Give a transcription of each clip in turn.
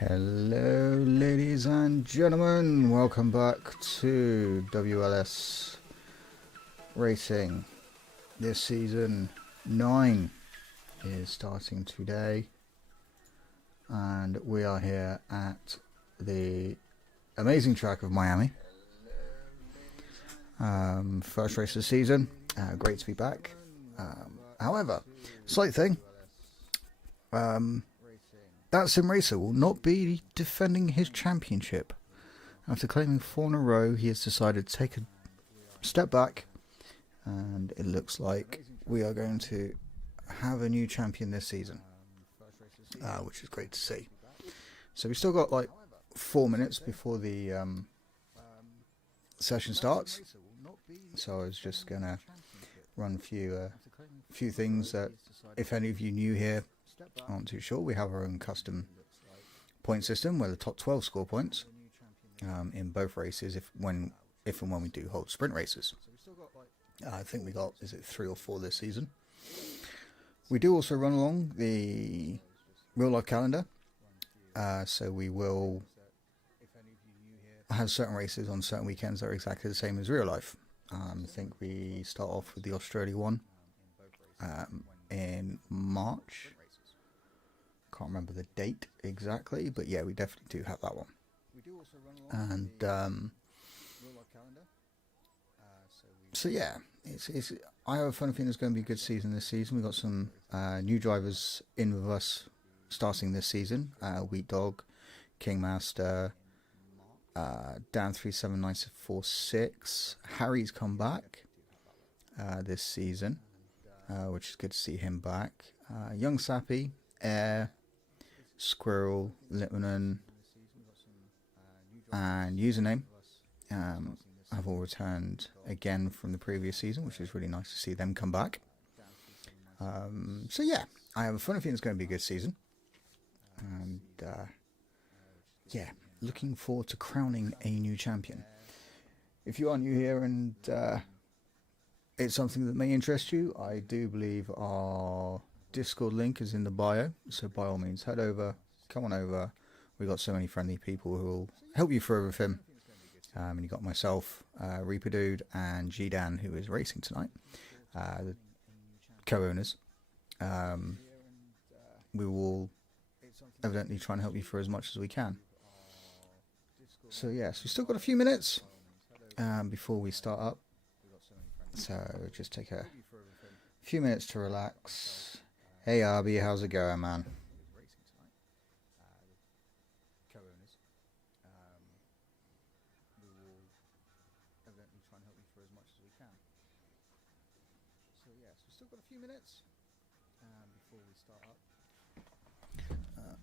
Hello ladies and gentlemen, welcome back to WLS Racing. This season 9 is starting today and we are here at the amazing track of Miami. First race of the season, great to be back. However, slight thing, that sim racer will not be defending his championship. After claiming 4 in a row, he has decided to take a step back, and it looks like we are going to have a new champion this season, which is great to see. So we've still got like 4 minutes before the session starts, so I was just going to run a few things that, if any of you new here aren't too sure, we have our own custom point system where the top 12 score points in both races if and when we do hold sprint races. I think we got, is it 3 or 4 this season. We do also run along the real life calendar, so we will have certain races on certain weekends that are exactly the same as real life. I think we start off with the Australia one in March. Can't remember the date exactly, but yeah, we definitely do have that one. And so yeah, it's I have a funny feeling it's going to be a good season this season. We've got some new drivers in with us starting this season. Wheat Dog, King Master, Dan 379646. Harry's come back this season, which is good to see him back. Young Sappy, Air, Squirrel, Litmanen, and Username. have all returned again from the previous season, which is really nice to see them come back. So yeah, I have a funny feeling it's going to be a good season. And yeah, looking forward to crowning a new champion. If you are new here and it's something that may interest you, I do believe our Discord link is in the bio, so by all means head over, come on over. We've got so many friendly people who will help you through everything. And you got myself, Reaper Dude, and G-Dan, who is racing tonight, the co-owners. We will evidently try and help you through as much as we can. So yes, we've still got a few minutes before we start up. So just take a few minutes to relax. Hey Arby, how's it going, man? So yes, we've still got a few minutes before we start up.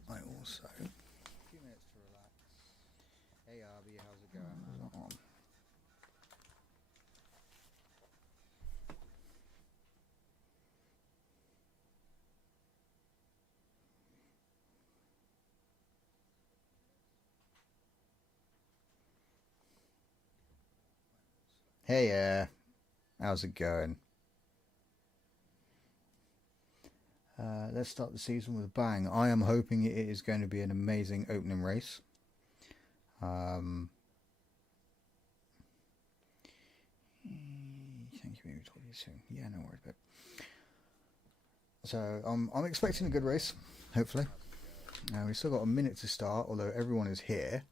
I also a few minutes to relax. Hey Arby, how's it going, man? Hey, how's it going? Let's start the season with a bang. I am hoping it is going to be an amazing opening race. Thank you, maybe talk to you soon. Yeah, no worries about it. So I'm expecting a good race, hopefully. We've still got a minute to start, although everyone is here.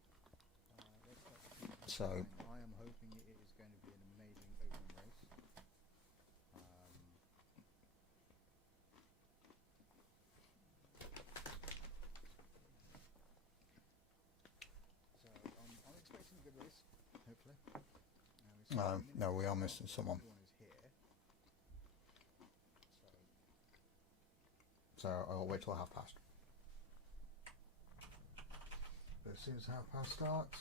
So I am hoping it is going to be an amazing opening race. So I'm expecting a good race, hopefully. No, we are missing someone. So I'll wait till past. But as soon as past starts.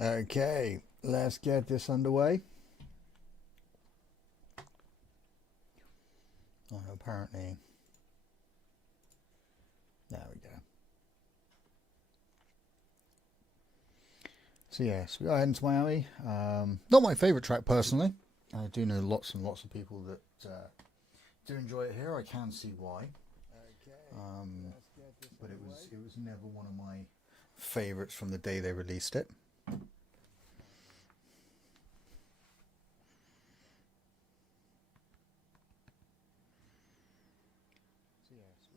Okay, let's get this underway. Oh, apparently. There we go. So yes, we are heading to Miami. Not my favourite track personally. I do know lots and lots of people that do enjoy it here. I can see why. But it was never one of my favourites from the day they released it.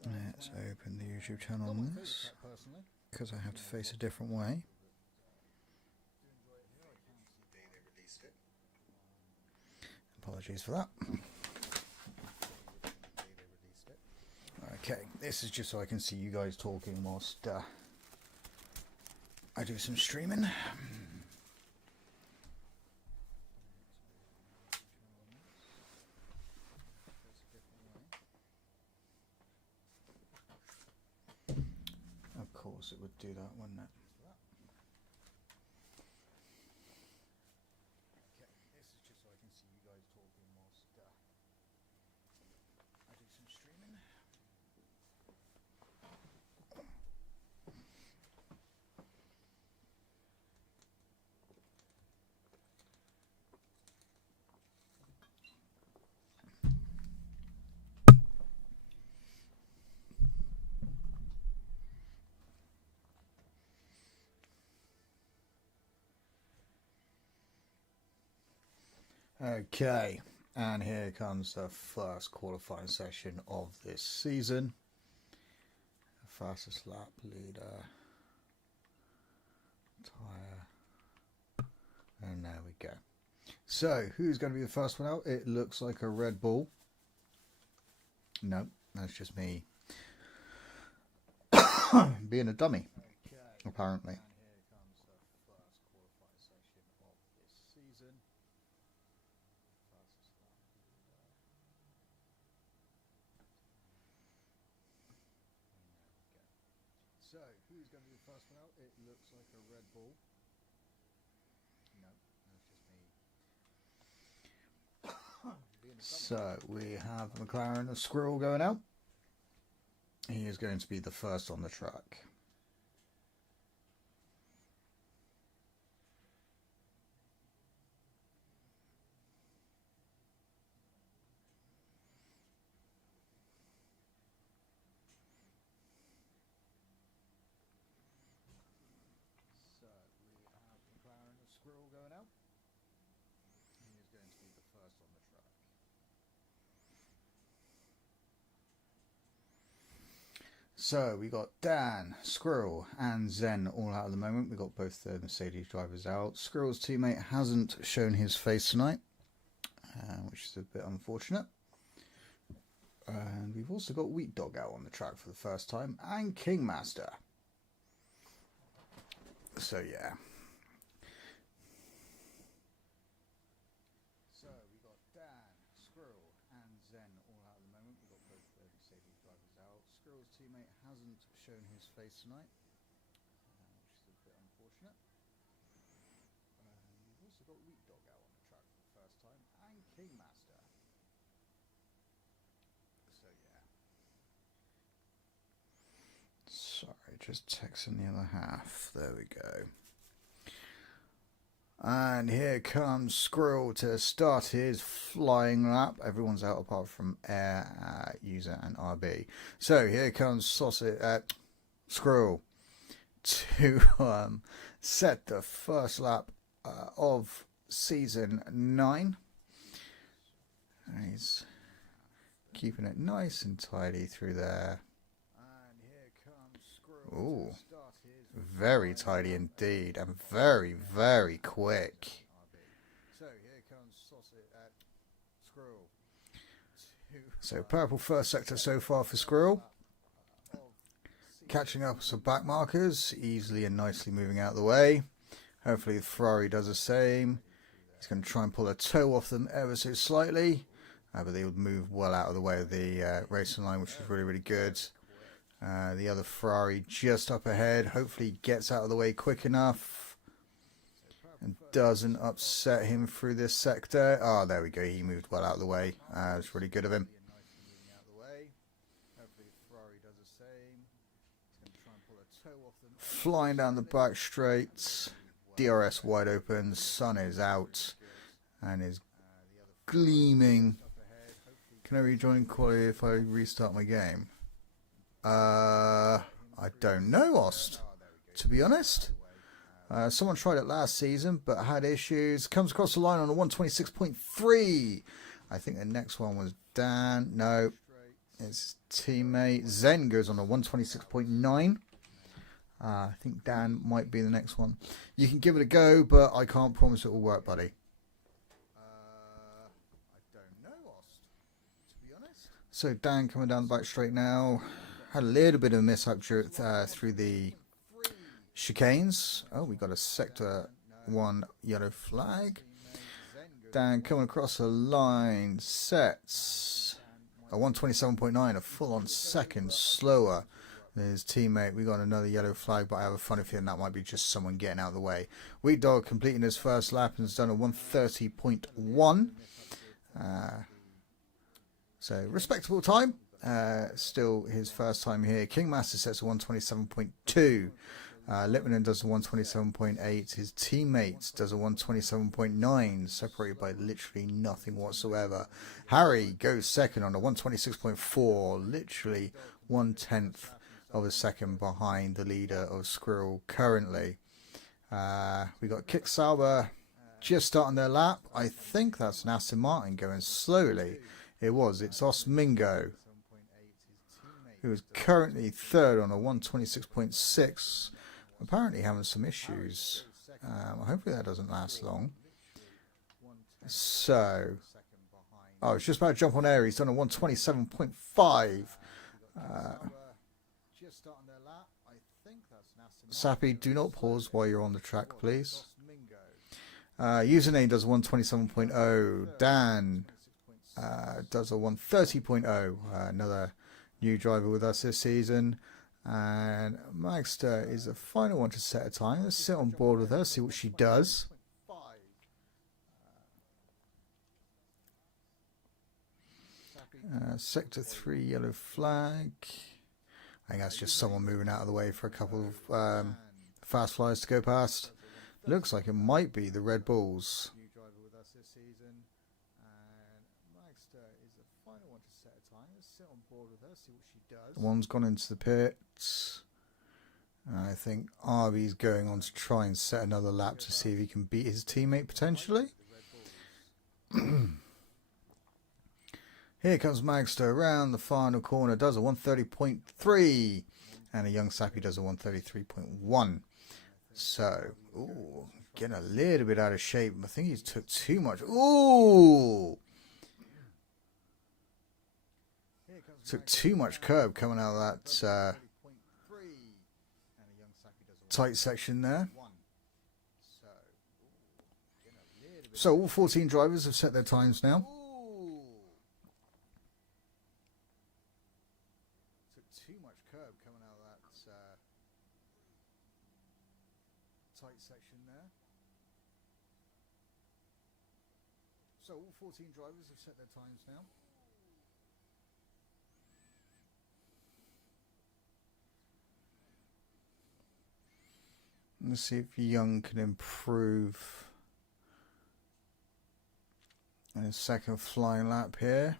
Let's open the YouTube channel on this, because I have to face a different way. Apologies for that. Okay, this is just so I can see you guys talking whilst I do some streaming. Of course it would do that, wouldn't it? Okay, this is just so I can see you guys talking whilst I do some streaming. Okay, and here comes the first qualifying session of this season. Fastest lap leader, tyre, and there we go. So, who's going to be the first one out? It looks like a Red Bull. No, that's just me being a dummy, apparently. So, who's going to be the first one out? It looks like a Red Bull. No, that's just me. So, we have McLaren, a squirrel going out. He is going to be the first on the track. So, we have McLaren, a squirrel going out. He is going to be the first on the track. So we got Dan, Squirrel, and Zen all out at the moment. We got both the Mercedes drivers out. Squirrel's teammate hasn't shown his face tonight, which is a bit unfortunate. And we've also got Wheat Dog out on the track for the first time, and Magster. So yeah. So we got Dan, Squirrel, and Zen all out at the moment. We've got both the Mercedes drivers out. Squirrel's teammate hasn't shown his face tonight, which is a bit unfortunate. We've also got Wheat Dog out on the track for the first time, and Magster. So yeah. Sorry, just texting the other half. There we go. And here comes Squirrel to start his flying lap. Everyone's out apart from Air, User, and RB. So here comes Squirrel to set the first lap of Season 9. And he's keeping it nice and tidy through there. And here comes Squirrel. Ooh. Very tidy indeed, and very, very quick. So here comes Squirrel. So purple first sector so far for Squirrel. Catching up some back markers, easily and nicely moving out of the way. Hopefully the Ferrari does the same. He's going to try and pull a toe off them ever so slightly. But they would move well out of the way of the racing line, which is really, really good. The other Ferrari just up ahead. Hopefully gets out of the way quick enough and doesn't upset him through this sector. Oh, there we go. He moved well out of the way. It's really good of him. Flying down the back straights. DRS wide open. Sun is out and is gleaming. Can I rejoin quality if I restart my game? I don't know, Ost, to be honest. Someone tried it last season but had issues. Comes across the line on a 126.3. I think the next one was Dan. No, it's teammate. Zen goes on a 126.9. I think Dan might be the next one. You can give it a go, but I can't promise it will work, buddy. I don't know, Ost, to be honest. So Dan coming down the back straight now. Had a little bit of a mishap through the chicanes. Oh, we got a sector 1 yellow flag. Dan coming across the line, sets a 127.9, a full-on second slower than his teammate. We got another yellow flag, but I have a funny feeling that might be just someone getting out of the way. Wheat Dog completing his first lap and has done a 130.1. So respectable time. Still his first time here. Magster sets a 127.2. Lippmann does a 127.8. His teammates does a 127.9, separated by literally nothing whatsoever. Harry goes second on a 126.4, literally 1/10 of a second behind the leader of Squirrel currently. We got Kick Sauber just starting their lap. I think that's an Aston Martin going slowly. It's Osmingo, who is currently third on a 126.6. Apparently having some issues. Hopefully that doesn't last long. So, oh, it's just about to jump on air. He's done a 127.5. Sappy, do not pause while you're on the track, please. Username does a 127.0. Dan does a 130.0. Another new driver with us this season. And Magster is the final one to set a time. Let's sit on board with her, see what she does. Sector 3 yellow flag. I think that's just someone moving out of the way for a couple of fast flyers to go past. Looks like it might be the Red Bulls. One's gone into the pits. I think Arby's going on to try and set another lap to see if he can beat his teammate potentially. Here comes Magster around the final corner, does a 130.3, and a young Sappy does a 133.1. So, ooh, getting a little bit out of shape. I think he's took too much. Ooh! Took too much curb coming out of that tight section there. So all 14 drivers have set their times now. Took too much curb coming out of that tight section there. So all 14 drivers have set their times now. Let's see if Young can improve in a second flying lap here.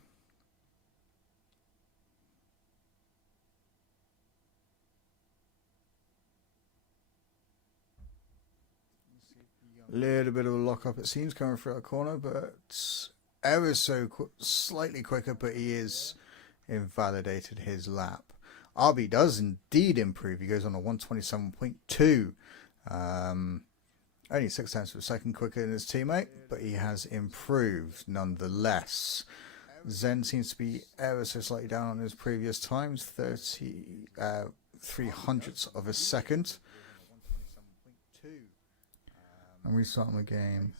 A little bit of a lock up it seems coming through our corner, but ever so slightly quicker, but he is invalidated his lap. RB does indeed improve. He goes on a 127.2. Only 6 tenths of a second quicker than his teammate, but he has improved nonetheless. Zen seems to be ever so slightly down on his previous times, 300ths of a second. I'm restarting the game.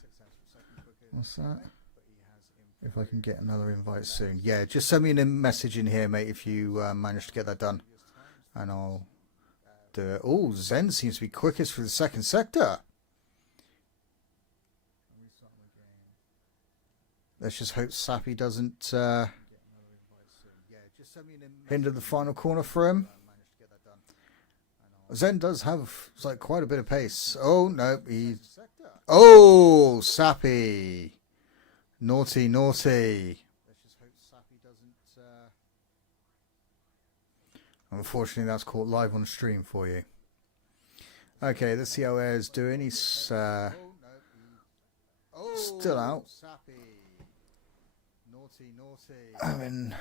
What's that? If I can get another invite soon. Yeah, just send me a message in here, mate, if you manage to get that done. And I'll do it. Oh, Zen seems to be quickest for the second sector. Let's just hope Sappy doesn't hinder the final corner for him. Zen does have like quite a bit of pace. Oh, no, he... Oh, Sappy. Naughty, naughty. Unfortunately, that's caught live on stream for you. Okay, let's see how Air's doing. He's still out. I mean,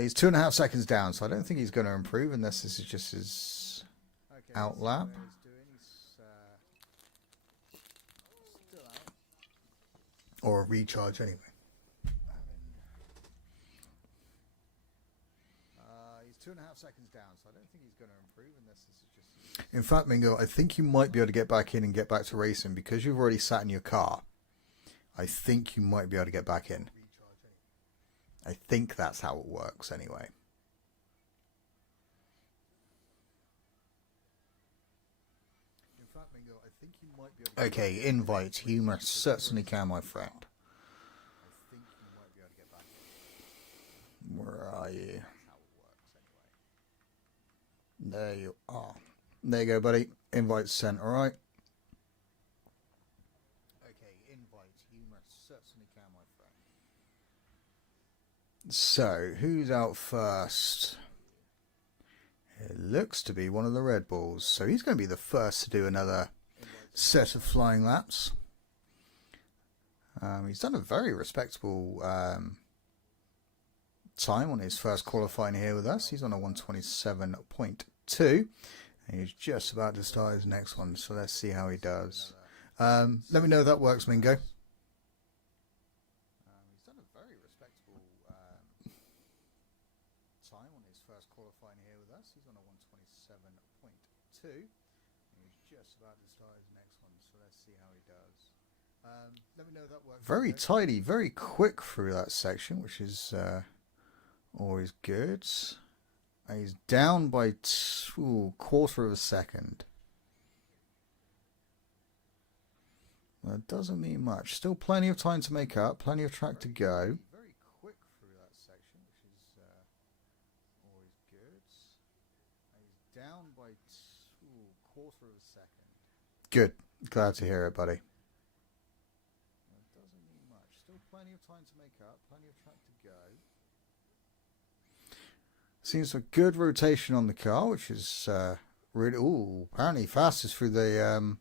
he's 2.5 seconds down, so I don't think he's going to improve unless this is just his out lap. Or a recharge anyway. He's 2.5 seconds down, so I don't think he's going to improve unless this is just... In fact, Mingo, I think you might be able to get back in and get back to racing because you've already sat in your car. I think you might be able to get back in. I think that's how it works anyway. Okay, invite. You most certainly can, my friend. Where are you? There you are. There you go, buddy. Invite sent, alright? Okay, invite. You most certainly can, my friend. So, who's out first? It looks to be one of the Red Bulls. So he's going to be the first to do another set of flying laps. He's done a very respectable time on his first qualifying here with us. He's on a 127.2 and he's just about to start his next one, so let's see how he does. Let me know if that works, Mingo. He's done a very respectable time on his first qualifying here with us. He's on a 127.2. He's just about to start his next one, so let's see how he does. Let me know if that works. Very tidy, very quick through that section, which is always good. He's down by quarter of a second. That doesn't mean much. Still plenty of time to make up, plenty of track to go. Very quick through that section, which is always good. He's down by quarter of a second. Good. Glad to hear it, buddy. That doesn't mean much. Still plenty of time to make up, plenty of track to go. Seems a good rotation on the car, which is really... Ooh, apparently fastest through the...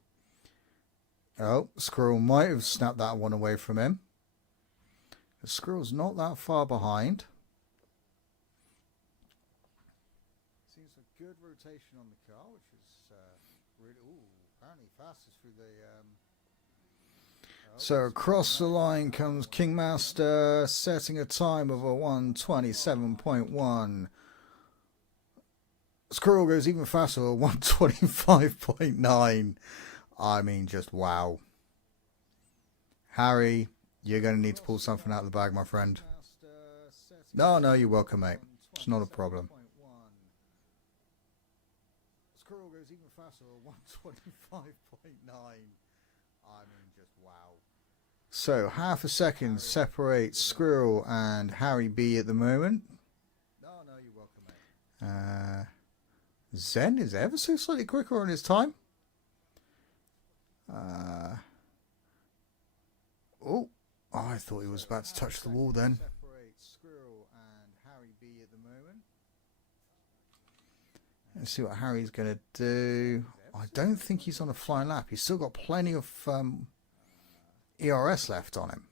Oh, Squirrel might have snapped that one away from him. The Squirrel's not that far behind. Seems a good rotation on the car, which is really... Ooh, apparently fastest through the... So across the line comes Magster, setting a time of a 127.1. Squirrel goes even faster, a 125.9. I mean, just wow. Harry, you're going to need to pull something out of the bag, my friend. No, you're welcome, mate. It's not a problem. Squirrel goes even faster, a 125.9. I mean, just wow. So, half a second separates Squirrel and Harry B at the moment. No, you're welcome, mate. Zen is ever so slightly quicker on his time. I thought he was about to touch the wall then. Let's see what Harry's going to do. I don't think he's on a flying lap. He's still got plenty of ERS left on him.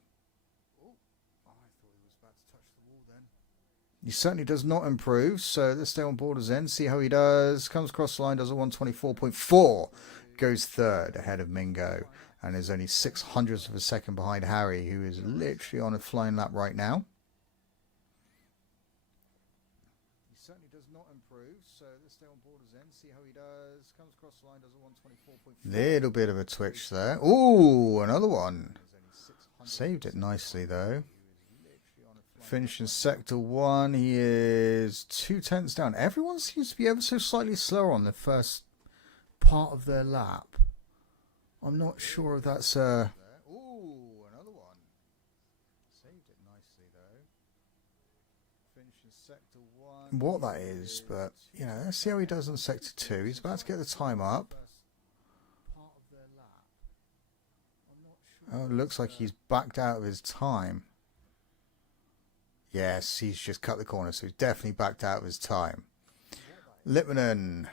He certainly does not improve, so let's stay on board as Zen, see how he does. Comes across the line, does a 124.4. Goes third ahead of Mingo and is only 600ths of a second behind Harry, who is literally on a flying lap right now. He certainly does not improve, so let's stay on board as Zen, see how he does. Comes across the line, does a 124.4. Little bit of a twitch there. Ooh, another one. Saved it nicely though. Finishing sector 1, he is 2/10 down. Everyone seems to be ever so slightly slower on the first part of their lap. I'm not sure if that's another one. Saved it nicely though. Finishing sector 1. What that is, but you know, let's see how he does on sector 2. He's about to get the time up. Oh, it looks like he's backed out of his time. Yes, he's just cut the corner, so he's definitely backed out of his time. Lipmanen.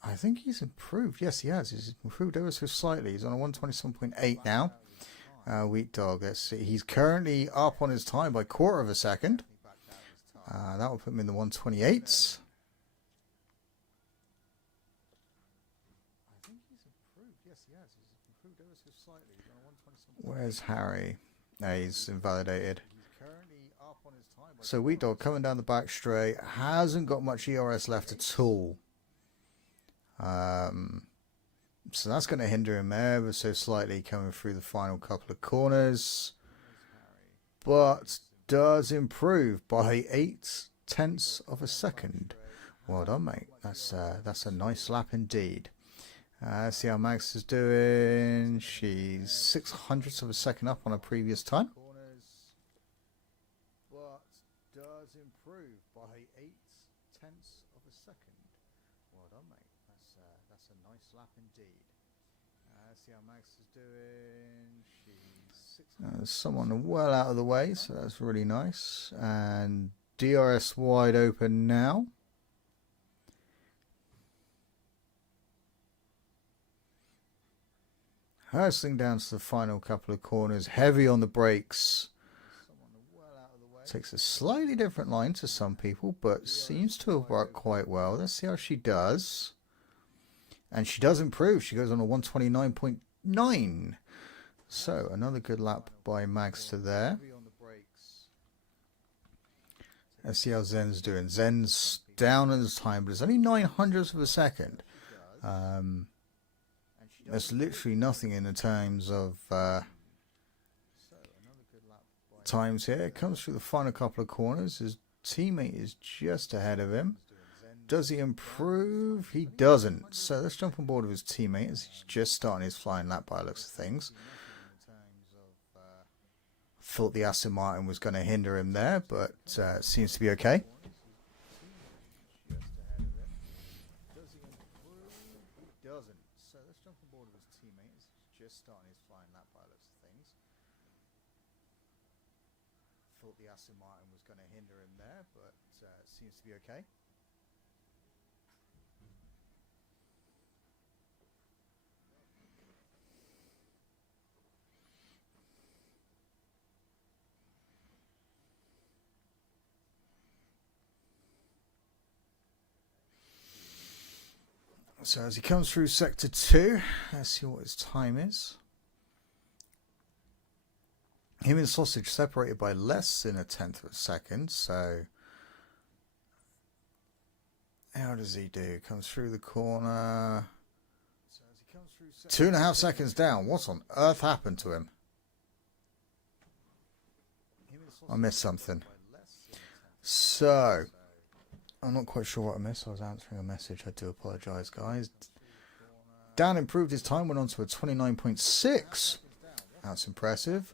I think he's improved. Yes, he has. He's improved ever so slightly. He's on a 127.8 now. Wheat Dog. Let's see. He's currently up on his time by quarter of a second. That will put him in the 128s. I think he's improved. Yes, he has. He's improved ever so slightly. He's on a 127.8. Where's Harry? No, he's invalidated. So Wheat Dog coming down the back straight. Hasn't got much ERS left at all. So that's going to hinder him ever so slightly coming through the final couple of corners, but does improve by 0.8 of a second. Well done, mate. That's a nice lap indeed. Let's see how Max is doing. She's 0.06 of a second up on her previous time. But does improve by 0.8 of a second. Well done, mate. That's a nice lap indeed. Let's see how Max is doing. She's there's someone well out of the way, so that's really nice. And DRS wide open now. Hurtling down to the final couple of corners, heavy on the brakes. Takes a slightly different line to some people, but seems to have worked quite well. Let's see how she does. And she does improve. She goes on a 129.9. So, another good lap by Magster there. Let's see how Zen's doing. Zen's down in his time, but it's only 900ths of a second. There's literally nothing in the terms of times here. It comes through the final couple of corners. His teammate is just ahead of him. Does he improve? He doesn't. So let's jump on board with his teammate as he's just starting his flying lap by the looks of things. Thought the Aston Martin was going to hinder him there, but seems to be okay. Thought the Aston Martin was going to hinder him there, but seems to be okay. So as he comes through sector 2, let's see what his time is. Him and Sausage separated by less than a tenth of a second, so how does he do? Comes through the corner. 2.5 seconds down. What on earth happened to him? I missed something. So I'm not quite sure what I missed. I was answering a message. I do apologise, guys. Dan improved his time, went on to a 29.6. That's impressive.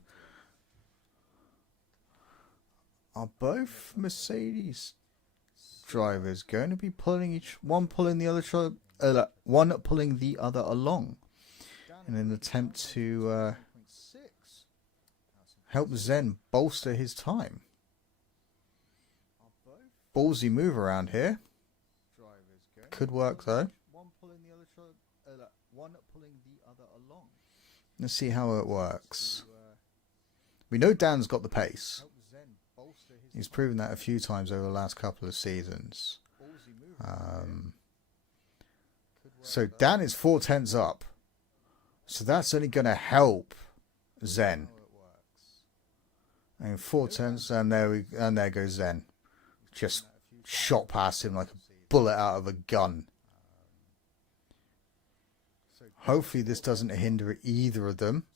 Are both Mercedes drivers going to be pulling one pulling the other along in an attempt to help Zen bolster his time? Ballsy move around here. Could work though. Let's see how it works. We know Dan's got the pace. He's proven that a few times over the last couple of seasons. So Dan is 4/10 up. So that's only going to help Zen. And 4/10, and there goes Zen. Just shot past him like a bullet out of a gun. Hopefully this doesn't hinder either of them.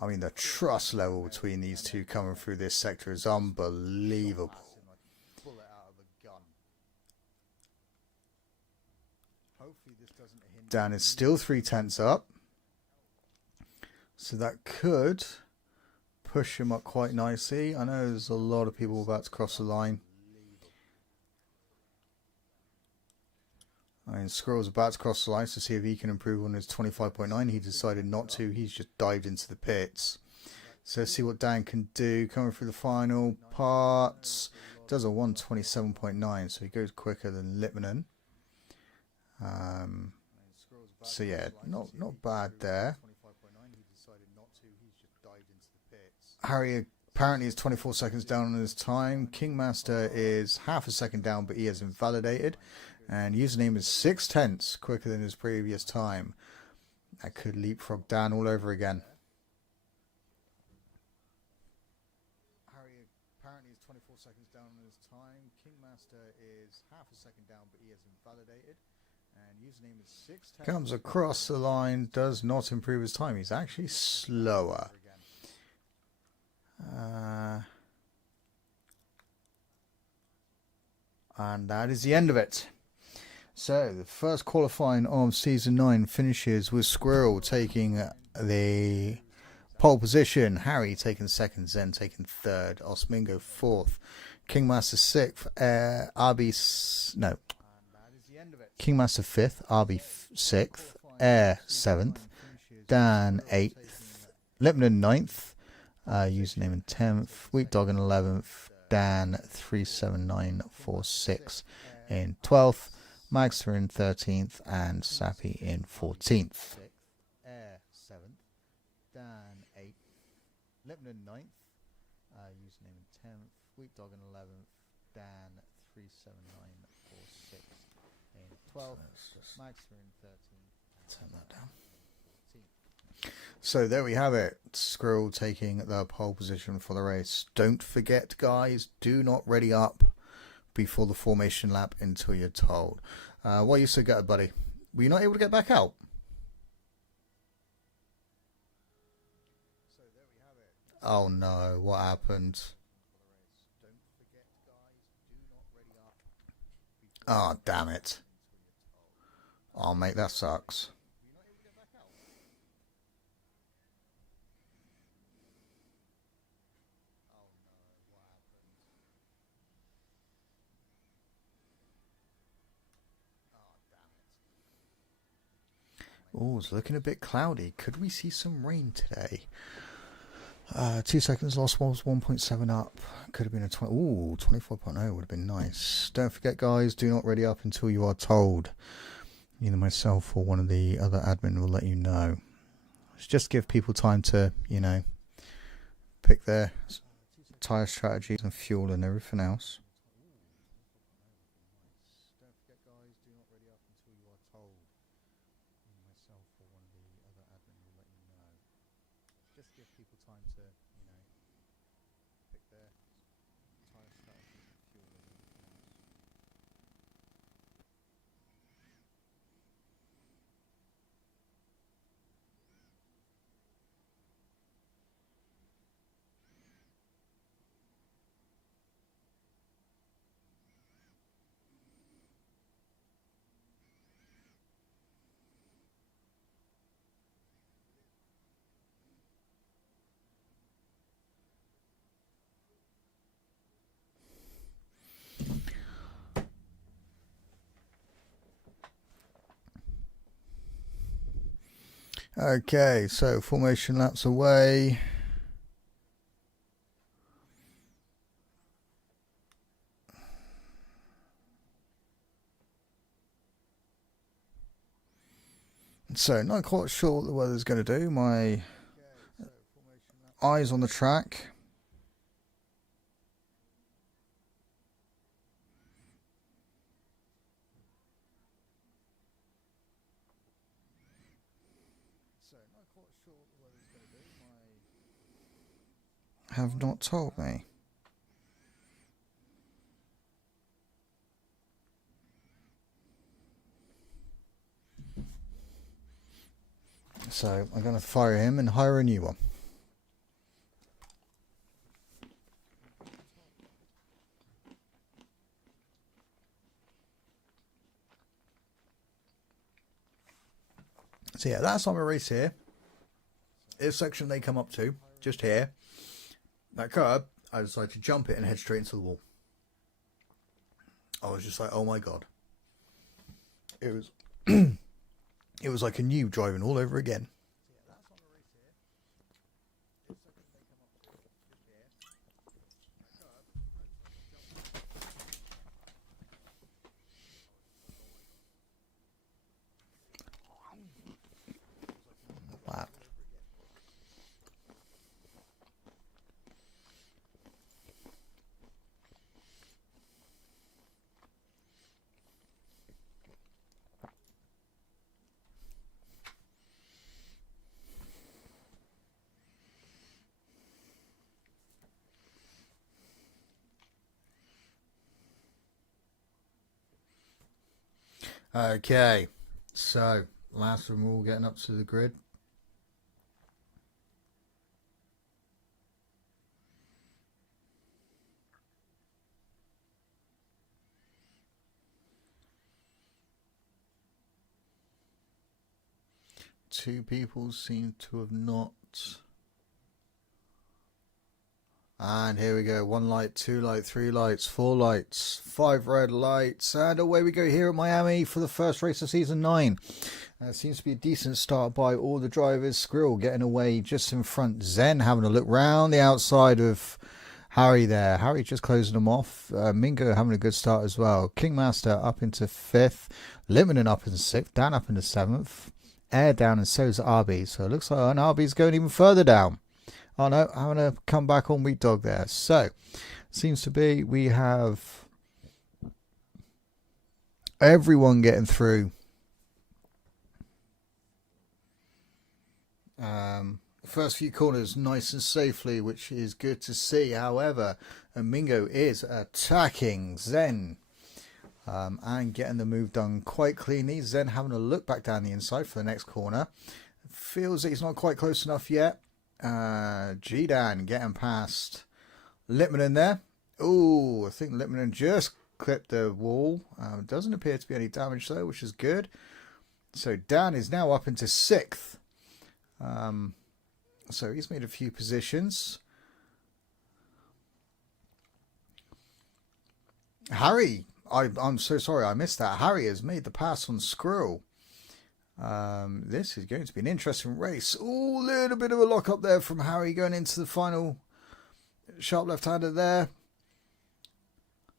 I mean, the trust level between these two coming through this sector is unbelievable. Dan is still 3/10 up. So that could push him up quite nicely. I know there's a lot of people about to cross the line. I mean, Squirrel's about to cross the line to see if he can improve on his 25.9. He decided not to. He's just dived into the pits. So let's see what Dan can do. Coming through the final parts. Does a 127.9, so he goes quicker than Lippmann. So yeah, not bad there. Harry apparently is 24 seconds down on his time. Kingmaster is half a second down, but he has invalidated. And username is 6/10 quicker than his previous time. That could leapfrog Dan all over again. Harry apparently is 24 seconds down on his time. Kingmaster is half a second down, but he has invalidated. And username is 6/10. Comes across the line, does not improve his time. He's actually slower. And that is the end of it. So the first qualifying of season 9 finishes with Squirrel taking the pole position, Harry taking second, Zen taking third, Osmingo fourth, Kingmaster sixth, Kingmaster fifth, RB sixth, Air seventh, Dan eighth, Lippmann ninth, username in 10th, Wheat Dog in 11th, Dan 37946 in 12th, Magster in 13th, and Sappy in 14th. Air 7th, Dan 8th, Lippmann 9th, username in 10th, Wheat Dog in 11th, Dan 37946. Turn that down. So there we have it. Squirrel taking the pole position for the race. Don't forget, guys, do not ready up before the formation lap until you're told. What you so gutted, buddy? Were you not able to get back out? Oh no, what happened? Oh, damn it. Oh, mate, that sucks. Oh, it's looking a bit cloudy. Could we see some rain today? 2 seconds lost was 1.7 up. Could have been a 24.0 would have been nice. Don't forget, guys, do not ready up until you are told. Either myself or one of the other admin will let you know. Let's just give people time to, you know, pick their tyre strategies and fuel and everything else. Don't forget, guys, do not ready up until you are told. Myself or one of the other admin will let you know. Just give people time to, you know, pick their tyre strategies and fuel and everything else. Okay, so formation laps away. So, not quite sure what the weather's going to do. My eyes on the track. Have not told me. So I'm going to fire him and hire a new one. So yeah, that's on my race here. This section they come up to, just here. That curb, I decided to jump it and head straight into the wall. I was just like, oh my god. It was it was like a new driving all over again. Wow. Okay, so last one, we're all getting up to the grid. Two people seem to have not. And here we go. 1 light, 2 light, 3 lights, 4 lights, 5 red lights. And away we go here at Miami for the first race of season 9. Seems to be a decent start by all the drivers. Squirrel getting away just in front. Zen having a look round the outside of Harry there. Harry just closing them off. Mingo having a good start as well. King Magster up into 5th. Liminen up in 6th. Dan up into 7th. Air down, and so is RB. So it looks like RB's going even further down. Oh no, I'm going to come back on Wheat Dog there. So, seems to be we have Everyone getting through. First few corners nice and safely, which is good to see. However, Mingo is attacking Zen and getting the move done quite cleanly. Zen having a look back down the inside for the next corner. Feels that he's not quite close enough yet. Jidan getting past Lippmann there. Oh, I think Lippmann just clipped the wall. Doesn't appear to be any damage though, which is good. So Dan is now up into 6th. So he's made a few positions. Harry, I'm so sorry I missed that. Harry has made the pass on Squirrel. This is going to be an interesting race. Oh, a little bit of a lock up there from Harry going into the final. Sharp left-hander there.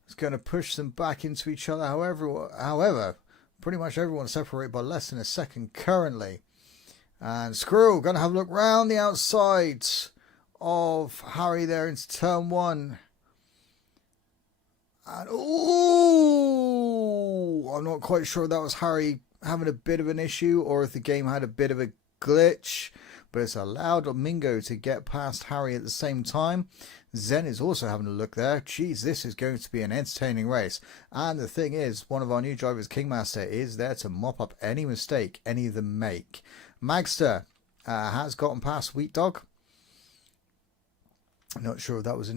It's going to push them back into each other. However, pretty much everyone separated by less than a second currently. And Squirrel going to have a look round the outside of Harry there into turn 1. And oh, I'm not quite sure if that was Harry having a bit of an issue or if the game had a bit of a glitch. But it's allowed Mingo to get past Harry at the same time. Zen is also having a look there. Geez, this is going to be an entertaining race. And the thing is, one of our new drivers, Magster, is there to mop up any mistake any of them make. Magster has gotten past Wheat Dog. I'm not sure if that was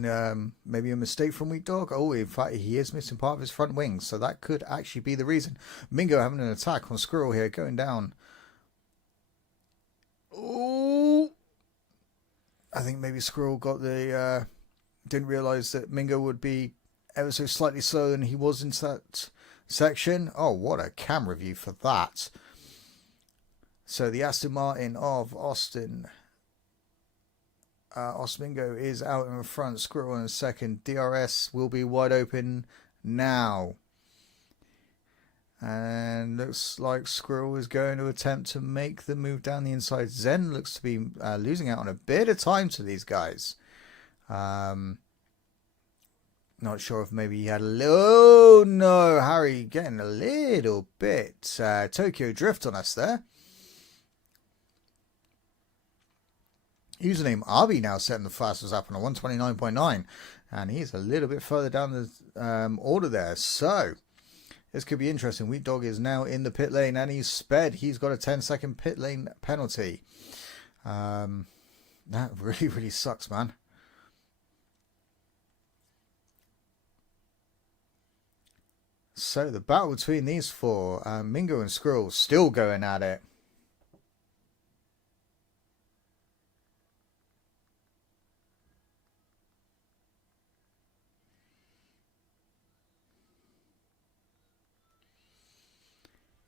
maybe a mistake from Wheat Dog. Oh, in fact, he is missing part of his front wings, so that could actually be the reason. Mingo having an attack on Squirrel here, going down. Oh, I think maybe Squirrel got the didn't realise that Mingo would be ever so slightly slower than he was into that section. Oh, what a camera view for that. So the Aston Martin of Austin. Osmingo is out in front. Squirrel in second. DRS will be wide open now. And looks like Squirrel is going to attempt to make the move down the inside. Zen looks to be losing out on a bit of time to these guys. Not sure if maybe he had a little... Oh, no. Harry getting a little bit Tokyo Drift on us there. Username Arby now setting the fastest lap on a 129.9. And he's a little bit further down the order there. So, this could be interesting. Wheat Dog is now in the pit lane and he's sped. He's got a 10-second pit lane penalty. That really, really sucks, man. So, the battle between these four, Mingo and Squirrel, still going at it.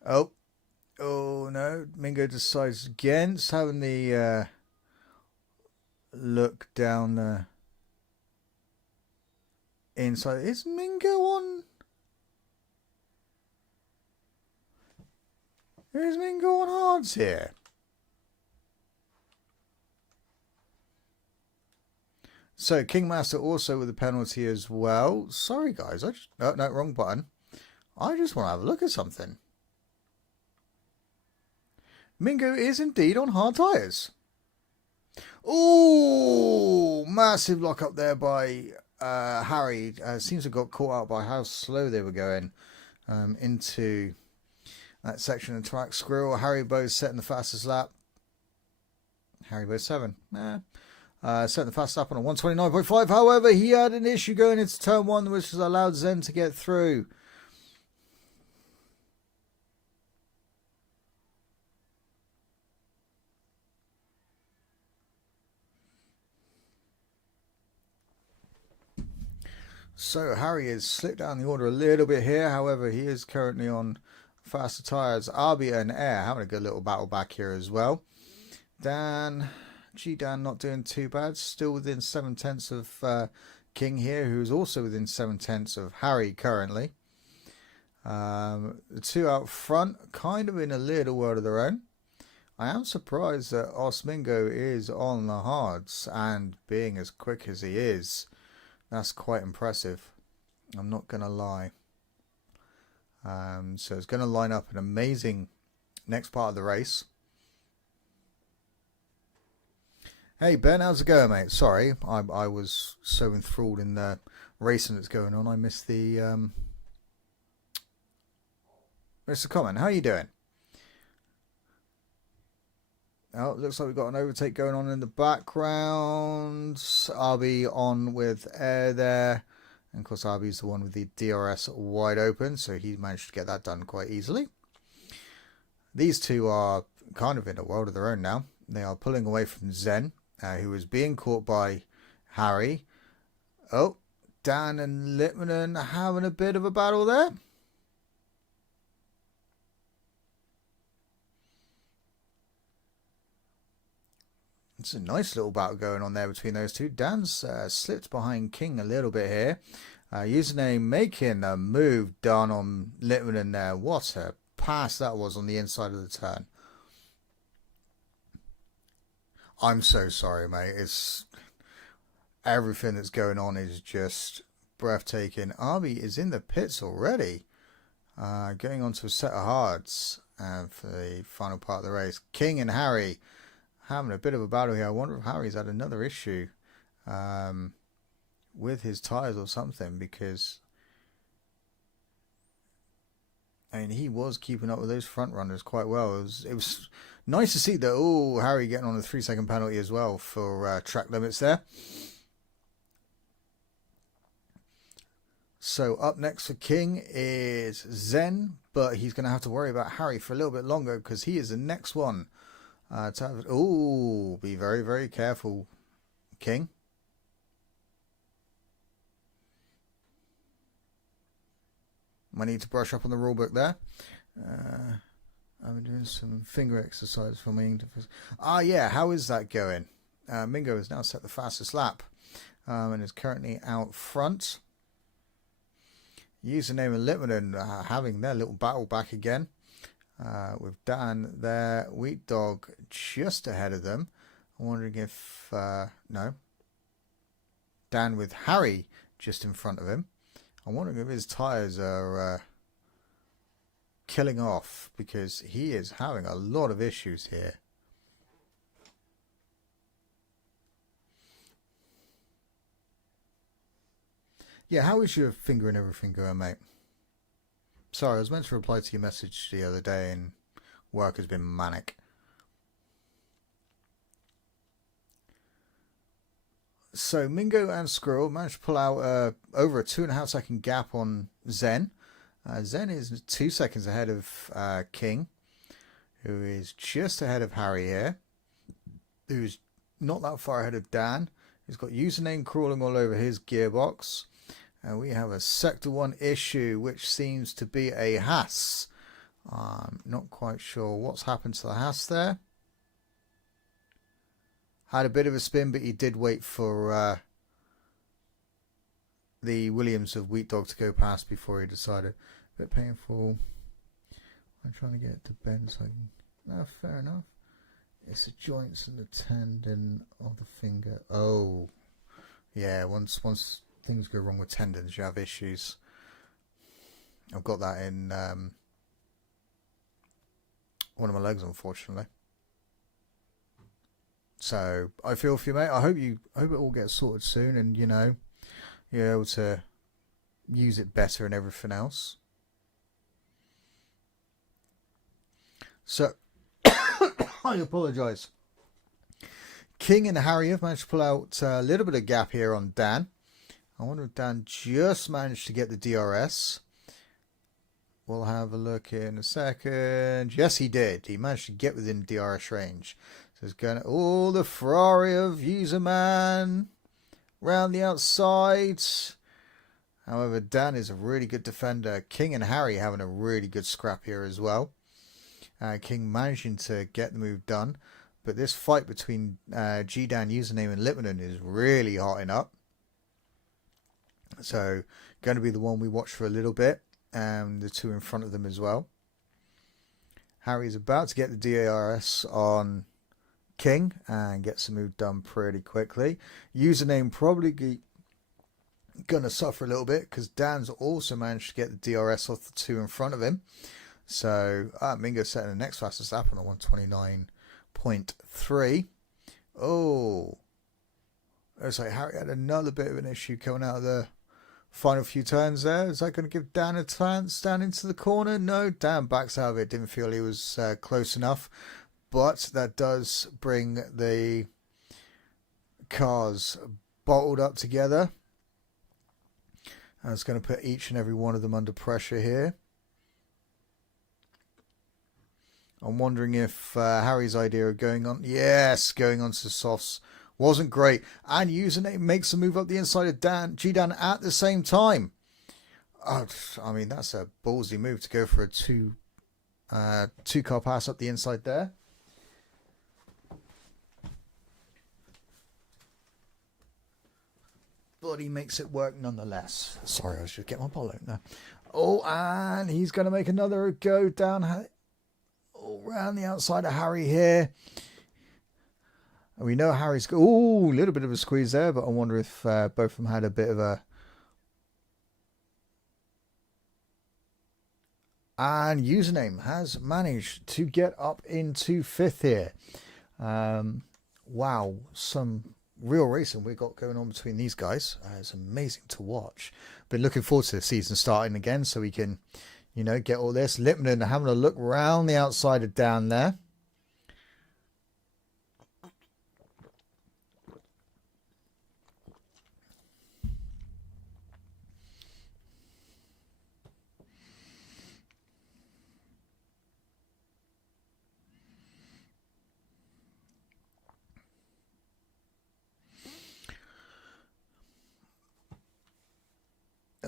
Oh no, Mingo decides against having the look down the inside. Is Mingo on? Is Mingo on hards here? So Magster also with a penalty as well. Sorry guys, I just no, wrong button. I just want to have a look at something. Mingo is indeed on hard tyres. Oh, massive lock up there by Harry. Seems to have got caught out by how slow they were going into that section of the track. Squirrel, Harry Bowes setting the fastest lap. Harry Bowes 7. Setting the fastest lap on a 129.5. However, he had an issue going into turn 1, which has allowed Zen to get through. So Harry has slipped down the order a little bit here. However, he is currently on faster tyres. Arbia and Air having a good little battle back here as well. Dan not doing too bad. Still within 7/10 of King here, who's also within 7/10 of Harry currently. The two out front, kind of in a little world of their own. I am surprised that Osmingo is on the hards and being as quick as he is. That's quite impressive. I'm not going to lie. So it's going to line up an amazing next part of the race. Hey Ben, how's it going, mate? Sorry, I was so enthralled in the racing that's going on, I missed the comment. How are you doing? Oh, it looks like we've got an overtake going on in the background. RB on with air there. And of course, RB's the one with the DRS wide open, so he managed to get that done quite easily. These two are kind of in a world of their own now. They are pulling away from Zen, who is being caught by Harry. Oh, Dan and Littmanen having a bit of a battle there. It's a nice little battle going on there between those two. Dan's slipped behind King a little bit here. Username making a move done on Littmanen there. What a pass that was on the inside of the turn. I'm so sorry, mate. It's everything that's going on is just breathtaking. Arby is in the pits already. Going on to a set of hards for the final part of the race. King and Harry having a bit of a battle here. I wonder if Harry's had another issue with his tyres or something, because I mean, he was keeping up with those front runners quite well. It was nice to see that. Oh, Harry getting on a 3-second penalty as well for track limits there. So up next for King is Zen, but he's going to have to worry about Harry for a little bit longer because he is the next one. Oh, be very, very careful, King. Might need to brush up on the rulebook there. I'm doing some finger exercise for my interface. Yeah, how is that going? Mingo has now set the fastest lap and is currently out front. Username and Littmanen having their little battle back again. With Dan there, Wheat Dog just ahead of them. I'm wondering if no, Dan with Harry just in front of him. I'm wondering if his tyres are killing off, because he is having a lot of issues here. Yeah, how is your finger and everything going, mate? Sorry, I was meant to reply to your message the other day and work has been manic. So Mingo and Squirrel managed to pull out over a 2.5 second gap on Zen. Zen is 2 seconds ahead of King, who is just ahead of Harry here, who's not that far ahead of Dan. He's got username crawling all over his gearbox. And we have a Sector 1 issue, which seems to be a Haas. I'm not quite sure what's happened to the Haas there. Had a bit of a spin, but he did wait for the Williams of Wheat Dog to go past before he decided. A bit painful. I'm trying to get it to bend so I can... No, fair enough. It's the joints and the tendon of the finger. Oh, yeah. Once things go wrong with tendons, you have issues. I've got that in one of my legs, unfortunately. So I feel for you, mate. I hope it all gets sorted soon, and you know you're able to use it better and everything else. So I apologise. King and Harry have managed to pull out a little bit of gap here on Dan. I wonder if Dan just managed to get the DRS. We'll have a look in a second. Yes, he did. He managed to get within DRS range. So it's going to... Oh, the Ferrari of Userman round the outside. However, Dan is a really good defender. King and Harry having a really good scrap here as well. King managing to get the move done. But this fight between G-Dan, Username and Littmanen is really hotting up. So, going to be the one we watch for a little bit. The two in front of them as well. Harry's about to get the DRS on King and gets the move done pretty quickly. Username probably gonna suffer a little bit because Dan's also managed to get the DRS off the two in front of him. So Mingo setting the next fastest lap on a 129.3. Oh, looks like Harry had another bit of an issue coming out of the final few turns there. Is that going to give Dan a chance down into the corner? No, Dan backs out of it. Didn't feel he was close enough. But that does bring the cars bottled up together. That's going to put each and every one of them under pressure here. I'm wondering if Harry's idea of going on... Yes, going on to softs wasn't great. And Username makes a move up the inside of G-Dan at the same time. I mean, that's a ballsy move to go for a two-car pass up the inside there. But he makes it work nonetheless. Sorry, I should get my ball out now. Oh, and he's going to make another go down around the outside of Harry here. And we know Harry's... Oh, a little bit of a squeeze there, but I wonder if both of them had a bit of a... And Username has managed to get up into 5th here. Wow, some real racing we got going on between these guys. It's amazing to watch. Been looking forward to the season starting again so we can, you know, get all this. Lipman having a look round the outside of down there.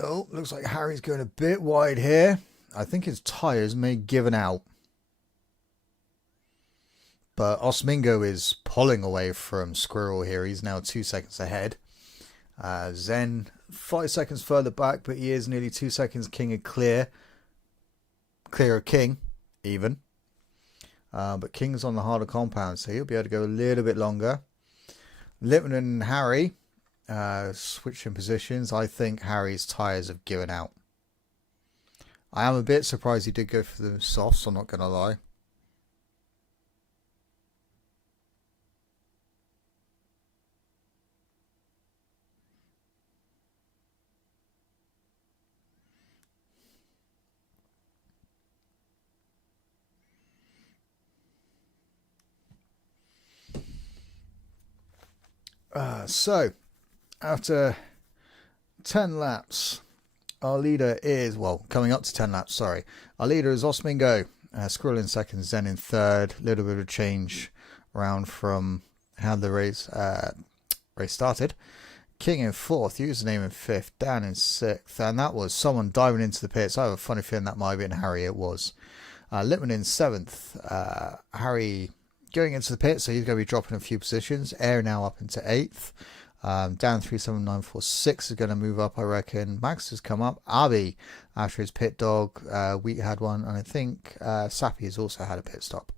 Oh, looks like Harry's going a bit wide here. I think his tyres may have given out. But Osmingo is pulling away from Squirrel here. He's now 2 seconds ahead. Zen 5 seconds further back, but he is nearly 2 seconds clear of King, even. But King's on the harder compound, so he'll be able to go a little bit longer. Lipman and Harry switching positions. I think Harry's tyres have given out. I am a bit surprised he did go for the softs, I'm not going to lie. So, after 10 laps, our leader is, well, coming up to 10 laps, sorry. Our leader is Osmingo, Squirrel in second, Zen in third. A little bit of change around from how the race started. King in fourth, Username in fifth, Dan in sixth, and that was someone diving into the pits. I have a funny feeling that might have been Harry, it was. Lipman in seventh, Harry going into the pit, so he's going to be dropping a few positions. Air now up into 8th. Down 37946 is going to move up, I reckon. Magster's come up. Abi, after his pit dog. Wheat had one, and I think Sappy has also had a pit stop.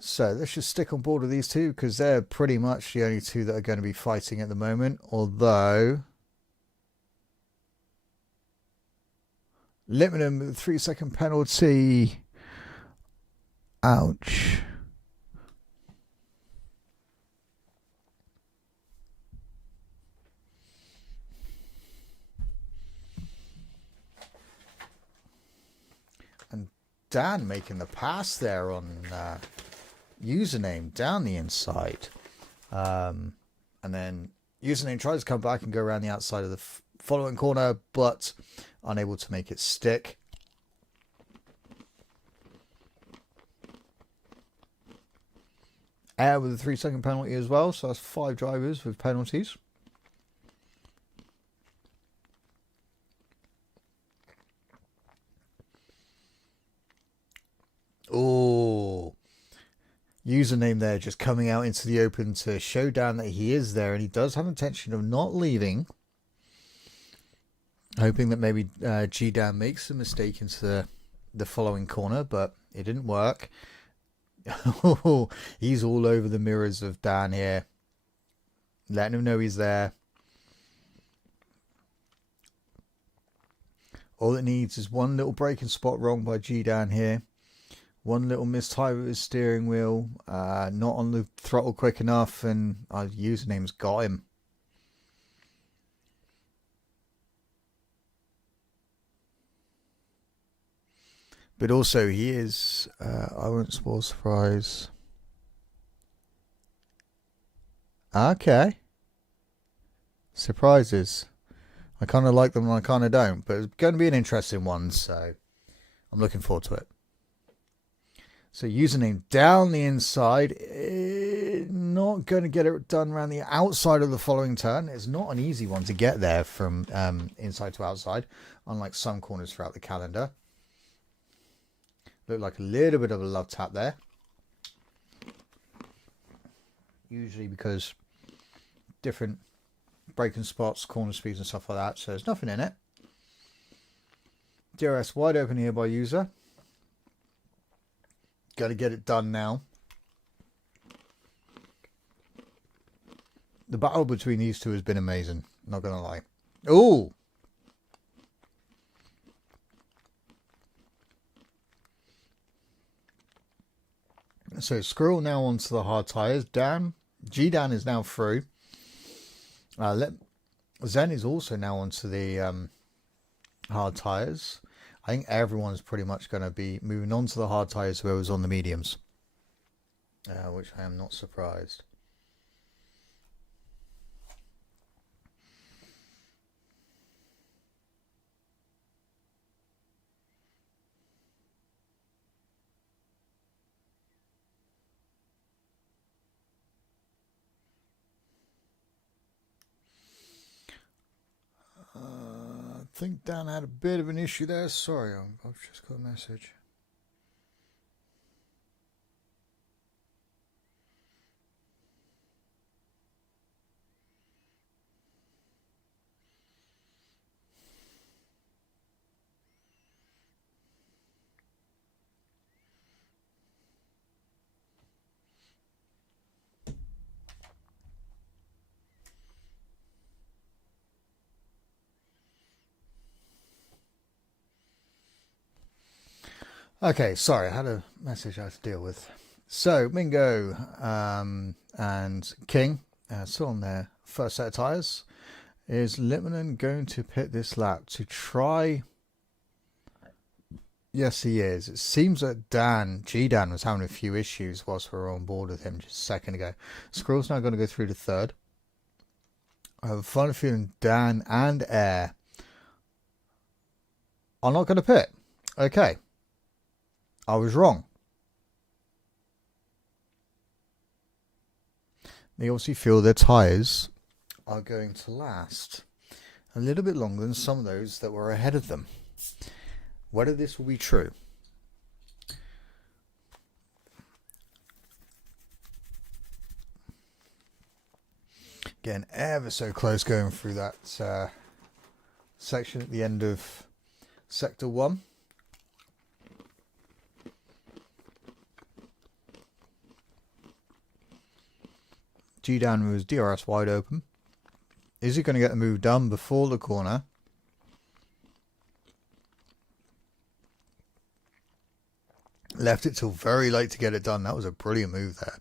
So let's just stick on board with these two, because they're pretty much the only two that are going to be fighting at the moment. Although Lipman with a 3-second penalty. Ouch. And Dan making the pass there on Username down the inside. And then Username tries to come back and go around the outside of the following corner, but unable to make it stick. Air with a 3-second penalty as well, so that's 5 drivers with penalties. Oh, Username there just coming out into the open to show Dan that he is there, and he does have intention of not leaving. Hoping that maybe G-Dan makes a mistake into the following corner, but it didn't work. He's all over the mirrors of Dan here, letting him know he's there. All it needs is one little braking spot wrong by G-Dan here. One little mistie with his steering wheel. Not on the throttle quick enough, and our username's got him. But also he is, I won't spoil surprise. Okay. Surprises. I kind of like them and I kind of don't. But it's going to be an interesting one, so I'm looking forward to it. So username down the inside. Not going to get it done around the outside of the following turn. It's not an easy one to get there from inside to outside, unlike some corners throughout the calendar. Look like a little bit of a love tap there. Usually because different braking spots, corner speeds and stuff like that. So there's nothing in it. DRS wide open here by user. Got to get it done now. The battle between these two has been amazing. Not going to lie. Ooh! So Squirrel now onto the hard tyres. G-Dan is now through. Zen is also now onto the hard tyres. I think everyone's pretty much going to be moving on to the hard tyres, whoever's on the mediums. Which I am not surprised. I think Dan had a bit of an issue there. Sorry, I've just got a message. Okay, sorry, I had a message I had to deal with. So, Mingo and King, still on their first set of tyres. Is Lippmann going to pit this lap to try? Yes, he is. It seems that G-Dan was having a few issues whilst we were on board with him just a second ago. Squirrel's now going to go through to third. I have a funny feeling Dan and Air are not going to pit. Okay. I was wrong. They obviously feel their tyres are going to last a little bit longer than some of those that were ahead of them. Whether this will be true. Again, ever so close going through that section at the end of Sector 1. G-Dan was DRS wide open. Is he going to get the move done before the corner? Left it till very late to get it done. That was a brilliant move there.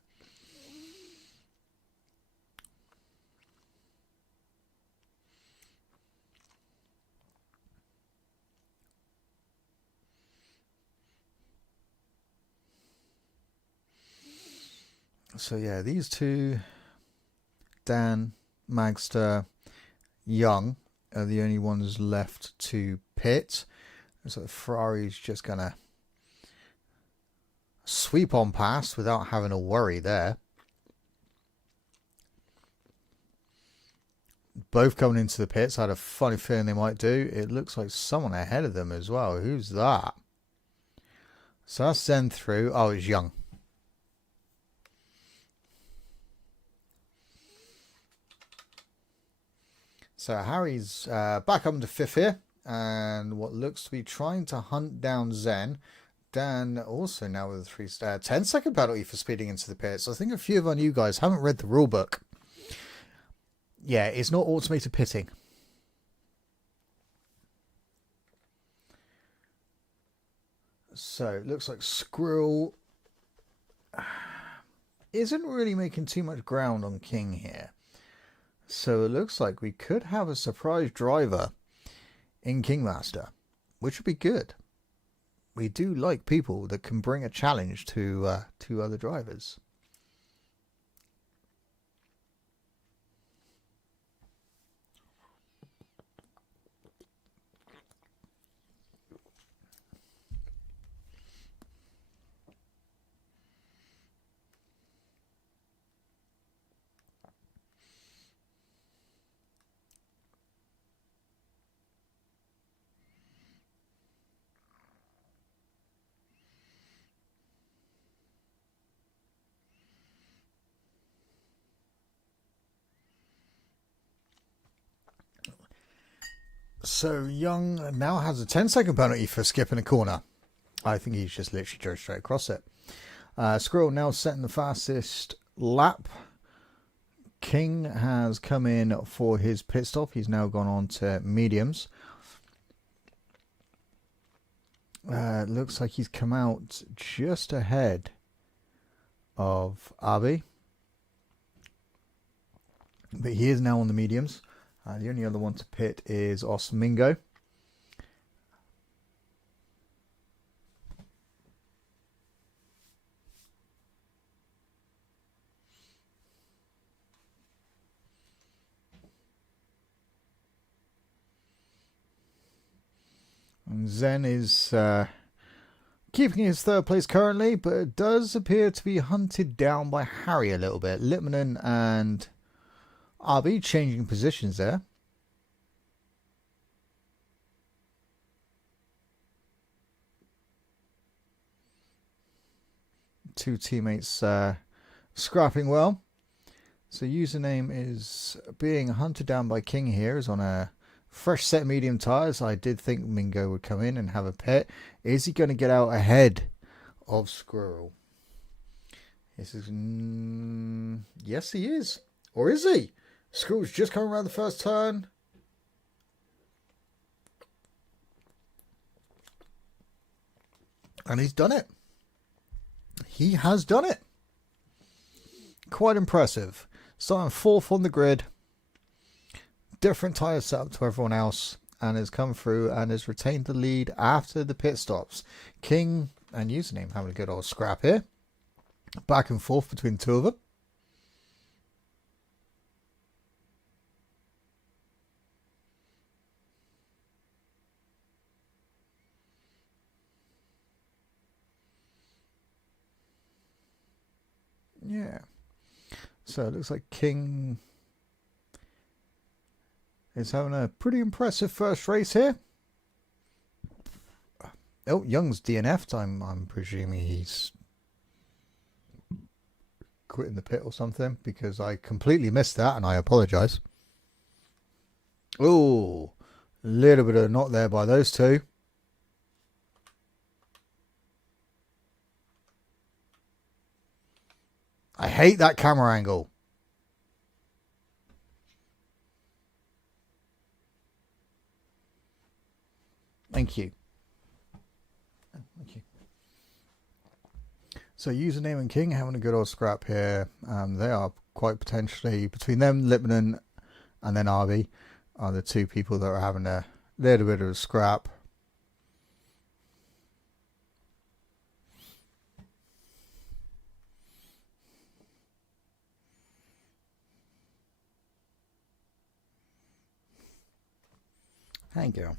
So yeah, these two, Dan, Magster, Young, are the only ones left to pit. So Ferrari's just going to sweep on past without having a worry there. Both coming into the pits. I had a funny feeling they might do. It looks like someone ahead of them as well. Who's that? So that's Zen through. Oh, it's Young. So Harry's back up to fifth here, and what looks to be trying to hunt down Zen. Dan also now with a 10-second penalty for speeding into the pits. I think a few of our new guys haven't read the rule book. Yeah, it's not automated pitting. So it looks like Squirrel isn't really making too much ground on King here. So it looks like we could have a surprise driver in King Magster, which would be good. We do like people that can bring a challenge to other drivers. So Young now has a 10-second penalty for skipping a corner. I think he's just literally drove straight across it. Squirrel now setting the fastest lap. King has come in for his pit stop. He's now gone on to mediums. Looks like he's come out just ahead of Abi. But he is now on the mediums. The only other one to pit is Osmingo. And Zen is keeping his third place currently, but it does appear to be hunted down by Harry a little bit. Lipmanen and Abi changing positions there. Two teammates scrapping well. So username is being hunted down by King here. Is on a fresh set of medium tyres. I did think Mingo would come in and have a pit. Is he going to get out ahead of Squirrel? This is yes, he is. Or is he? Squirrel's just coming around the first turn. And he's done it. He has done it. Quite impressive. Starting fourth on the grid. Different tyre setup to everyone else. And has come through and has retained the lead after the pit stops. King and username having a good old scrap here. Back and forth between the two of them. Yeah. So it looks like King is having a pretty impressive first race here. Oh, Young's DNF'd. I'm presuming he's quitting the pit or something, because I completely missed that and I apologise. Oh, a little bit of a knot there by those two. I hate that camera angle. Thank you. Thank you. So username and King having a good old scrap here. They are quite potentially, between them, Lipmanen and then Arby, are the two people that are having a little bit of a scrap. Thank you.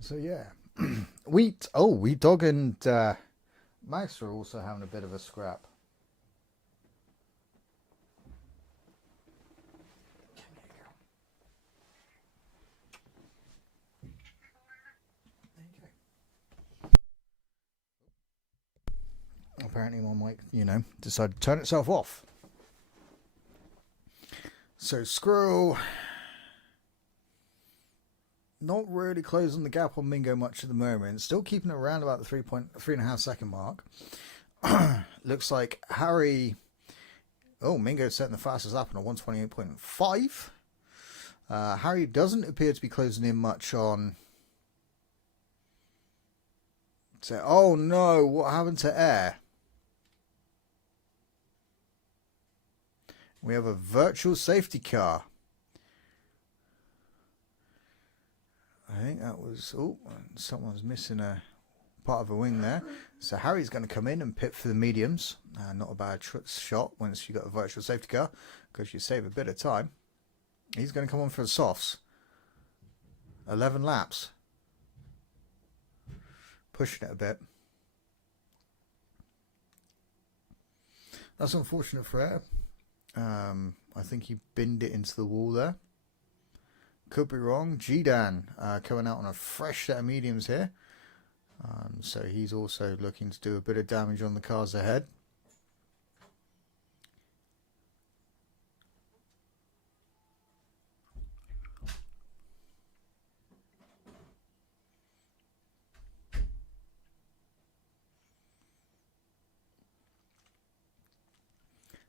So yeah, Wheat Dog and Magster are also having a bit of a scrap. apparently my mic, decided to turn itself off. So Squirrel, not really closing the gap on Mingo much at the moment. Still keeping it around about the 3.5 second mark. Looks like Harry... Oh, Mingo's setting the fastest lap on a 128.5. Harry doesn't appear to be closing in much on... Oh no, what happened to air? We have a virtual safety car. I think that was... Oh, someone's missing a part of a wing there. So Harry's going to come in and pit for the mediums. Not a bad shot once you got a virtual safety car, because you save a bit of time. He's going to come on for the softs. 11 laps. Pushing it a bit. That's unfortunate for Air. I think he binned it into the wall there. Could be wrong. G-Dan coming out on a fresh set of mediums here. So he's also looking to do a bit of damage on the cars ahead.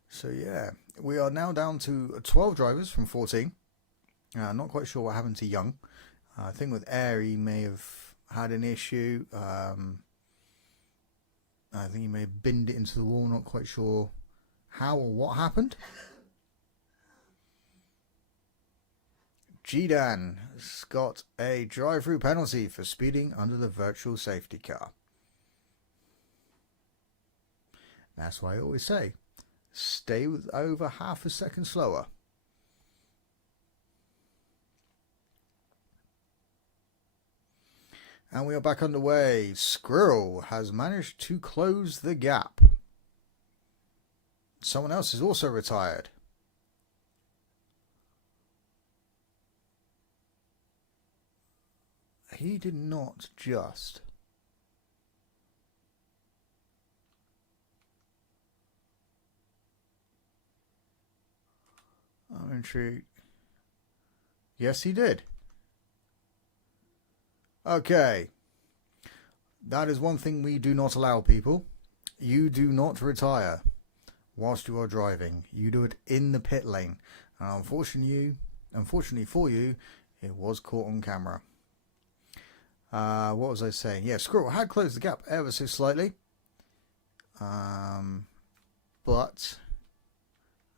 So yeah, we are now down to 12 drivers from 14. Not quite sure what happened to Young. I think with Air he may have had an issue. I think he may have binned it into the wall. Not quite sure how or what happened. G-Dan has got a drive-through penalty for speeding under the virtual safety car. That's why I always say, stay with over half a second slower. And we are back underway. Squirrel has managed to close the gap. Someone else is also retired. He did not just... I'm intrigued. Yes, he did. Okay. That is one thing we do not allow, people. You do not retire whilst you are driving. You do it in the pit lane. And unfortunately for you, it was caught on camera. What was I saying? Yeah, Squirrel had closed the gap ever so slightly. But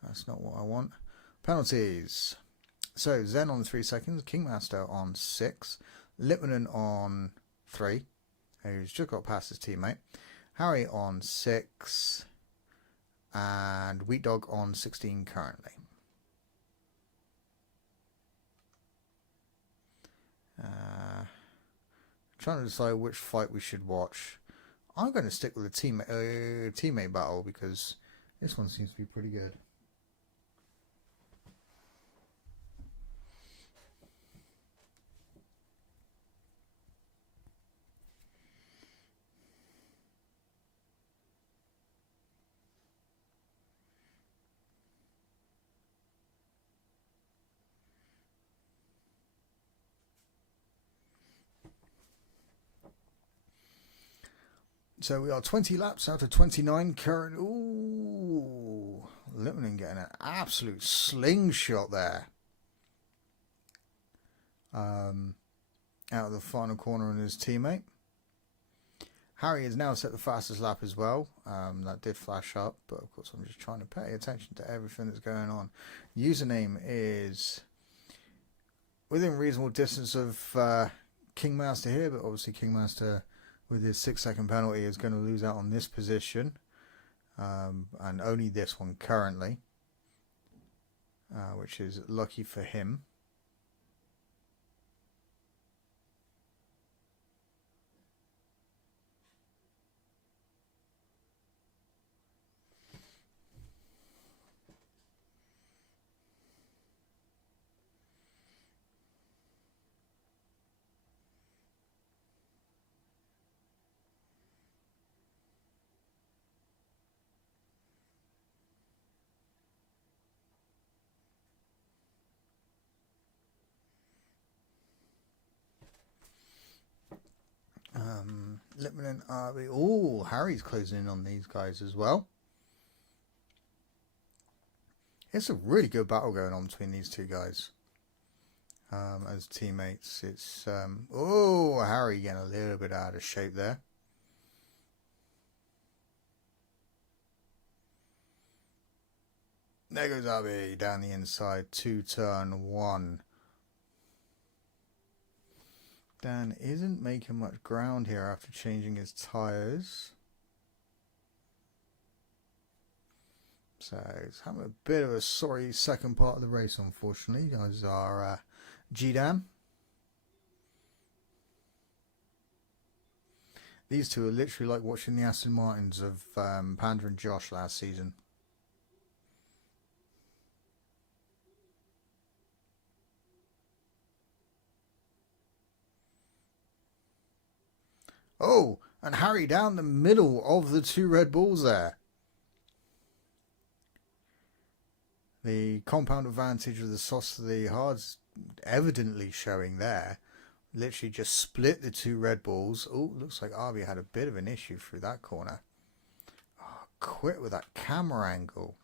that's not what I want. Penalties. So Zen on 3 seconds, Kingmaster on 6, Lipmanen on 3, who's just got past his teammate, Harry on 6, and Wheat Dog on 16 currently. Trying to decide which fight we should watch. I'm going to stick with the teammate battle because this one seems to be pretty good. So we are 20 laps out of 29 current. Ooh, Lipmanen getting an absolute slingshot there. Out of the final corner on his teammate. Harry has now set the fastest lap as well. That did flash up, but of course I'm just trying to pay attention to everything that's going on. Username is within reasonable distance of Kingmaster here, but obviously Kingmaster, with his 6-second penalty, is going to lose out on this position, and only this one currently, which is lucky for him. Lipman and Arby. Oh, Harry's closing in on these guys as well. It's a really good battle going on between these two guys. As teammates, it's oh, Harry getting a little bit out of shape there. There goes Arby down the inside, 2-turn 1. Dan isn't making much ground here after changing his tyres. So he's having a bit of a sorry second part of the race, unfortunately, as our G-Dan. These two are literally like watching the Aston Martins of Panda and Josh last season. Oh, and Harry down the middle of the two Red Bulls there. The compound advantage of the softs to the hards evidently showing there. Literally just split the two Red Bulls. Oh, looks like Arby had a bit of an issue through that corner. Oh, quit with that camera angle.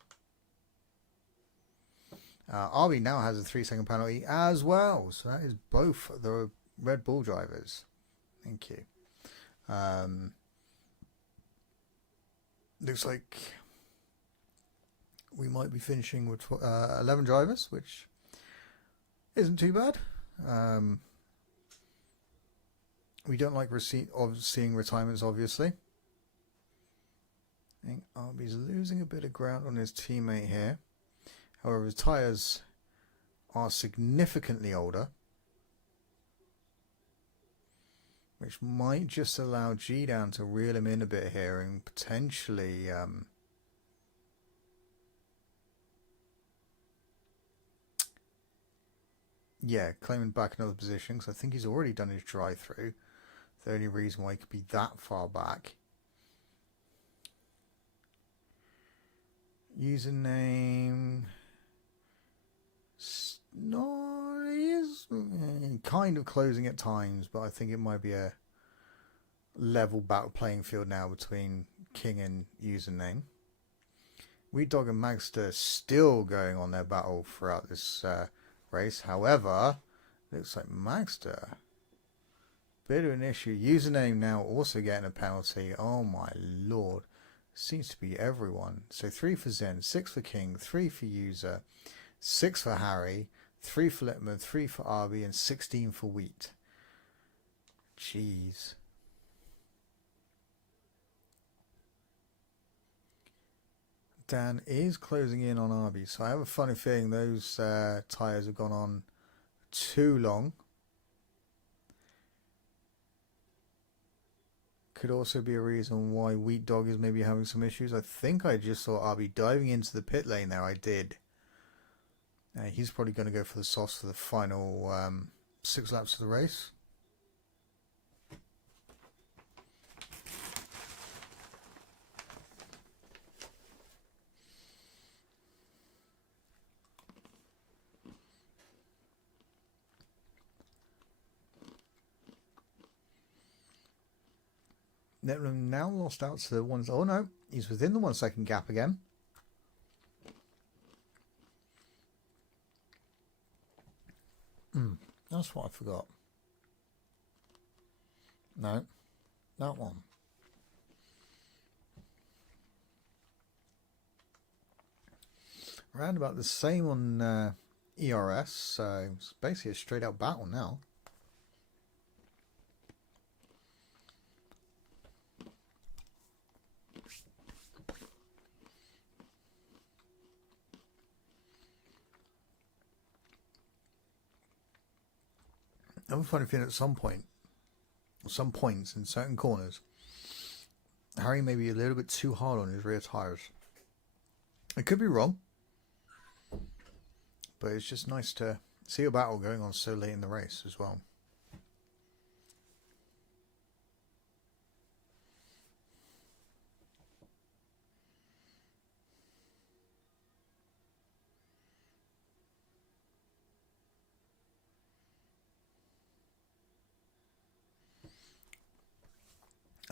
Arby now has a 3-second penalty as well. So that is both the Red Bull drivers. Thank you. Looks like we might be finishing with 11 drivers, which isn't too bad. We don't like seeing retirements, obviously. I think Arby's losing a bit of ground on his teammate here. However, his tyres are significantly older, which might just allow G-Dan to reel him in a bit here and potentially claiming back another position, because I think he's already done his drive-through. The only reason why he could be that far back. Username. No, he is kind of closing at times, but I think it might be a level battle playing field now between King and Username. Weed Dog and Magster still going on their battle throughout this race. However, looks like Magster, bit of an issue. Username now also getting a penalty. Oh my lord. Seems to be everyone. So 3 for Zen, 6 for King, 3 for User, 6 for Harry, 3 for Lippman, 3 for Arby, and 16 for Wheat. Jeez. Dan is closing in on Arby, so I have a funny feeling those tyres have gone on too long. Could also be a reason why Wheat Dog is maybe having some issues. I think I just saw Arby diving into the pit lane there. I did. He's probably going to go for the softs for the final 6 laps of the race. Now lost out to the ones. Oh no, he's within the 1 second gap again. That's what I forgot. No, that one. Around about the same on ERS, so it's basically a straight out battle now. I have a funny feeling at some points in certain corners, Harry may be a little bit too hard on his rear tyres. I could be wrong, but it's just nice to see a battle going on so late in the race as well.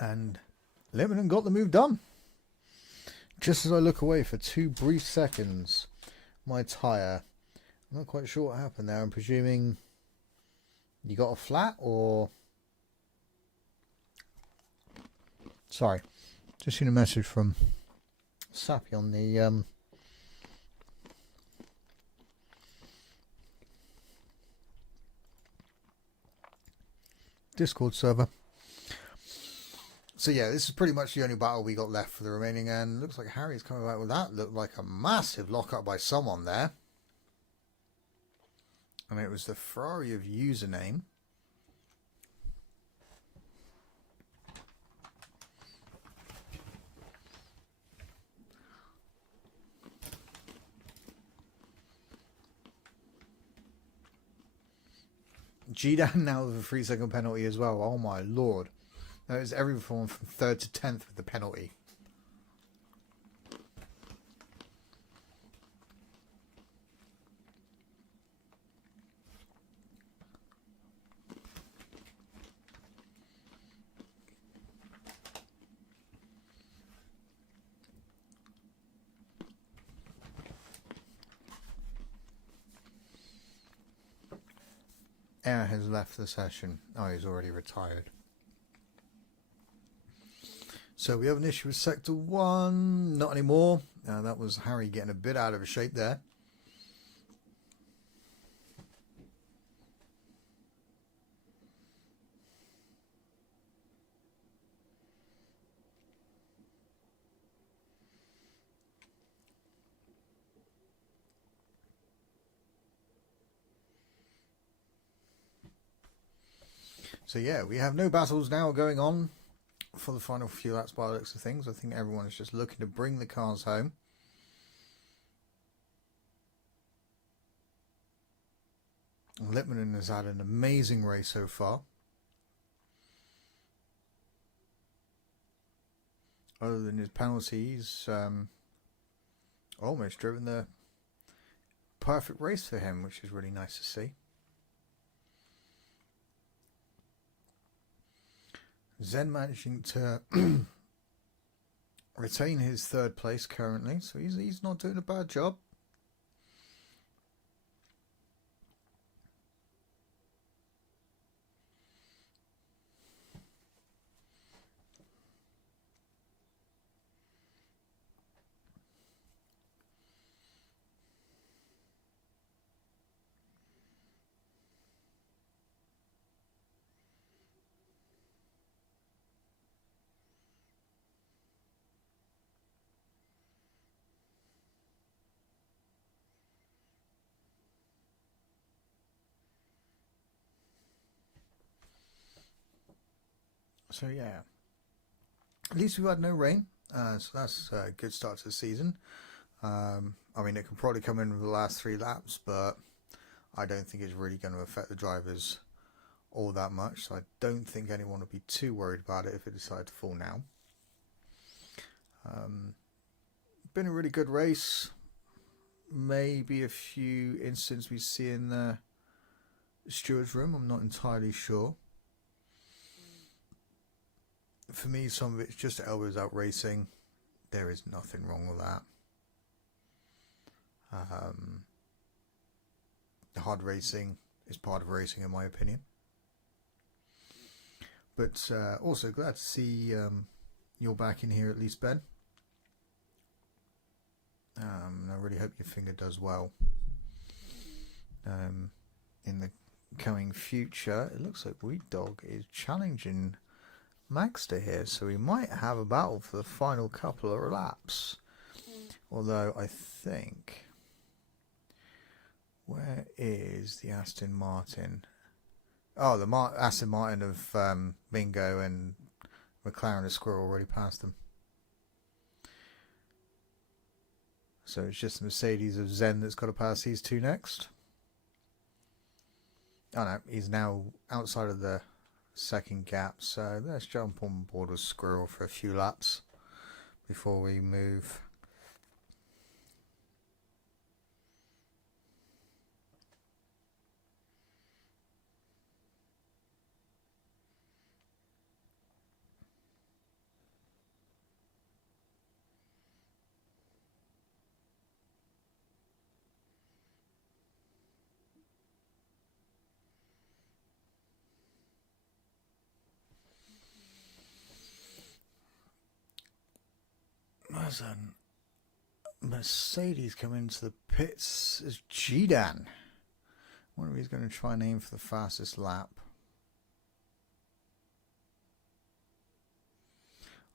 And Lippmann got the move done. Just as I look away for 2 brief seconds, my tyre, I'm not quite sure what happened there. I'm presuming you got a flat, or... Sorry, just seen a message from Sappy on the Discord server. So yeah, this is pretty much the only battle we got left for the remaining, and looks like Harry's coming back with that. Looked like a massive lockup by someone there. And it was the Ferrari of username. G-Dan now with a 3-second penalty as well. Oh my lord. That is everyone from 3rd to 10th with the penalty. Air has left the session. Oh, he's already retired. So we have an issue with Sector 1. Not anymore. That was Harry getting a bit out of shape there. So yeah, we have no battles now going on for the final few laps by the looks of things. I think everyone is just looking to bring the cars home. Lippmann has had an amazing race so far. Other than his penalties, almost driven the perfect race for him, which is really nice to see. Zen managing to retain his 3rd place currently, so he's not doing a bad job. So yeah, at least we've had no rain, so that's a good start to the season. I mean, it can probably come in with the last 3 laps, but I don't think it's really going to affect the drivers all that much, so I don't think anyone will be too worried about it if it decides to fall now. Been a really good race. Maybe a few incidents we see in the steward's room, I'm not entirely sure. For me, some of it's just elbows out racing. There is nothing wrong with that. Hard racing is part of racing, in my opinion. But also glad to see you're back in here at least, Ben. I really hope your finger does well. In the coming future, it looks like Weed Dog is challenging Magster here, so we might have a battle for the final couple of laps. Although I think, where is the Aston Martin? Oh, the Aston Martin of Bingo and McLaren of Squirrel already passed them. So it's just the Mercedes of Zen that's got to pass these 2 next. Oh no, he's now outside of the 2nd gap, so let's jump on board with Squirrel for a few laps before we move. As an Mercedes come into the pits is Jidan. I wonder if he's going to try and aim for the fastest lap.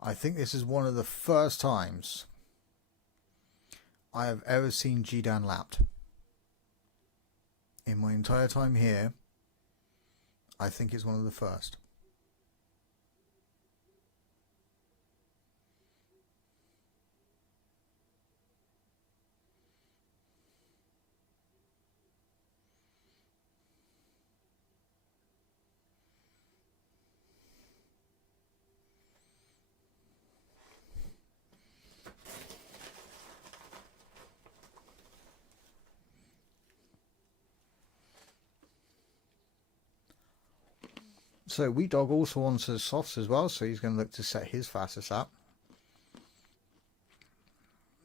I think this is one of the first times I have ever seen Jidan lapped. In my entire time here, I think it's one of the first. So Wheat Dog also wants his softs as well, so he's going to look to set his fastest lap.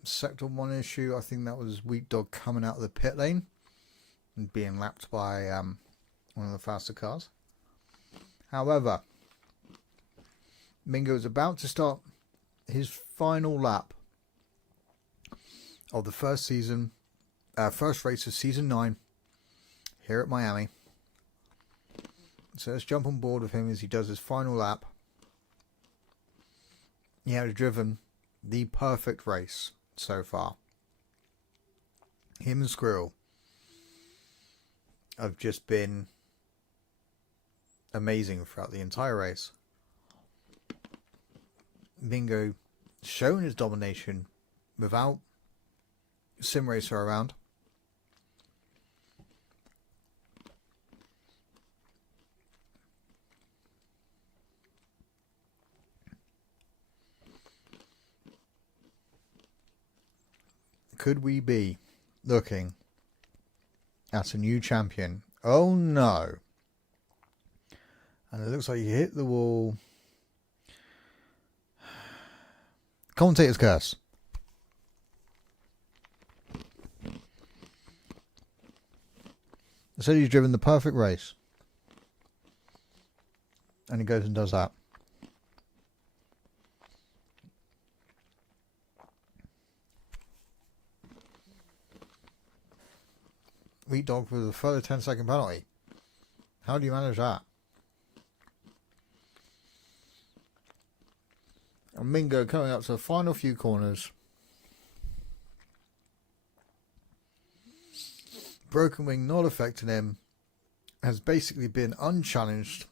Sector 1 issue, I think that was Wheat Dog coming out of the pit lane and being lapped by one of the faster cars. However, Mingo is about to start his final lap of the first race of season 9 here at Miami. So let's jump on board with him as he does his final lap. He has driven the perfect race so far. Him and Squirrel have just been amazing throughout the entire race. Mingo showing his domination without Sim Racer around. Could we be looking at a new champion? Oh no. And it looks like you hit the wall. Commentator's curse. Said he's driven the perfect race. And he goes and does that. Wheat Dog with a further 10-second penalty. How do you manage that? And Mingo coming up to the final few corners. Broken wing not affecting him. Has basically been unchallenged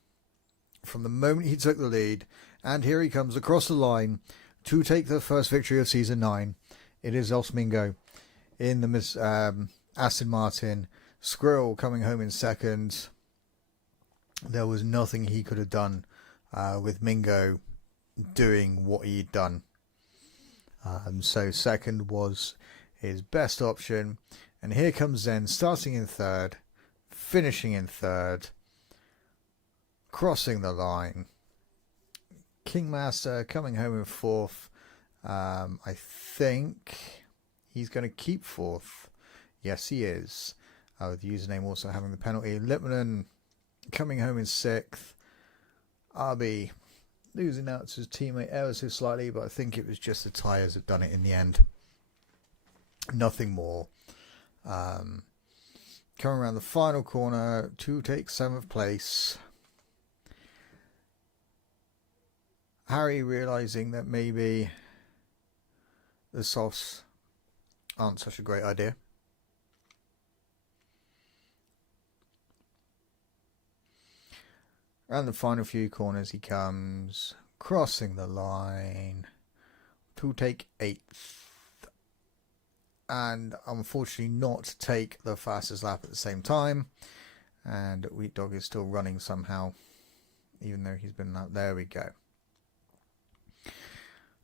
from the moment he took the lead. And here he comes across the line to take the first victory of season 9. It is Els Mingo in the Aston Martin. Squirrel coming home in second. There was nothing he could have done with Mingo doing what he'd done. So second was his best option. And here comes Zen starting in third, finishing in third, crossing the line. King Magster coming home in fourth. I think he's going to keep fourth. Yes, he is. With the username also having the penalty. Lipman coming home in sixth. RB losing out to his teammate ever so slightly, but I think it was just the tyres that done it in the end. Nothing more. Coming around the final corner to take 7th place. Harry realising that maybe the softs aren't such a great idea. Around the final few corners he comes, crossing the line to take 8th. And unfortunately not take the fastest lap at the same time. And Wheat Dog is still running somehow, even though he's been out. There we go.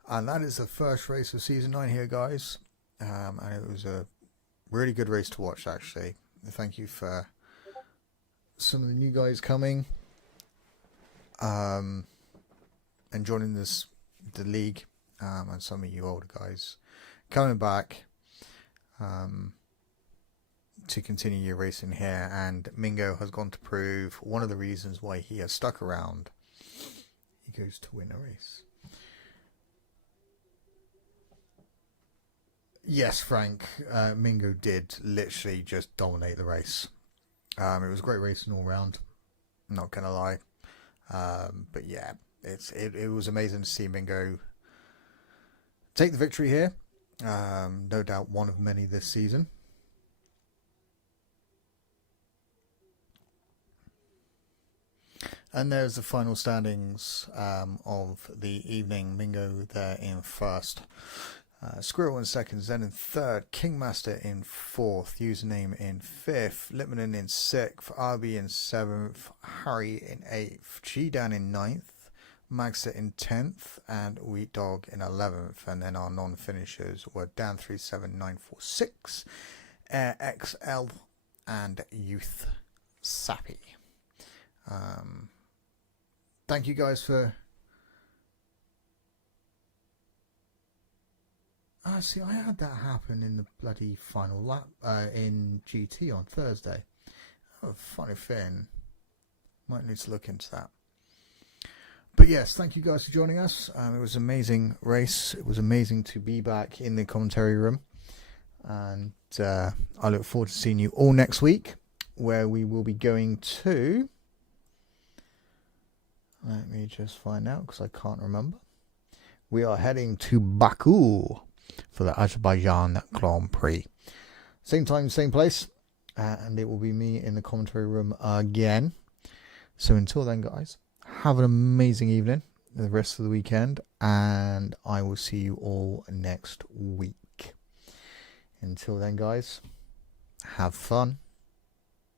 And that is the first race of season 9 here, guys. And it was a really good race to watch, actually. Thank you for some of the new guys coming. And joining the league, and some of you older guys coming back to continue your racing here. And Mingo has gone to prove one of the reasons why he has stuck around. He goes to win a race. Yes, Frank, Mingo did literally just dominate the race. It was a great racing all round, not gonna lie. But yeah, it was amazing to see Mingo take the victory here. No doubt one of many this season. And there's the final standings of the evening. Mingo there in first. Squirrel in second, Zen in third, Kingmaster in fourth, Username in fifth, Lipman in sixth, RB in seventh, Harry in eighth, G-Dan in ninth, Magster in 10th, and Wheat Dog in 11th. And then our non-finishers were Dan37946, Air XL, and Youth Sappy. Thank you guys for... see, I had that happen in the bloody final lap in GT on Thursday. Oh, funny thing. Might need to look into that. But yes, thank you guys for joining us. It was an amazing race. It was amazing to be back in the commentary room. And I look forward to seeing you all next week, where we will be going to... Let me just find out, because I can't remember. We are heading to Baku for the Azerbaijan Grand Prix. Same time, same place. And it will be me in the commentary room again. So until then, guys, have an amazing evening, the rest of the weekend. And I will see you all next week. Until then, guys, have fun.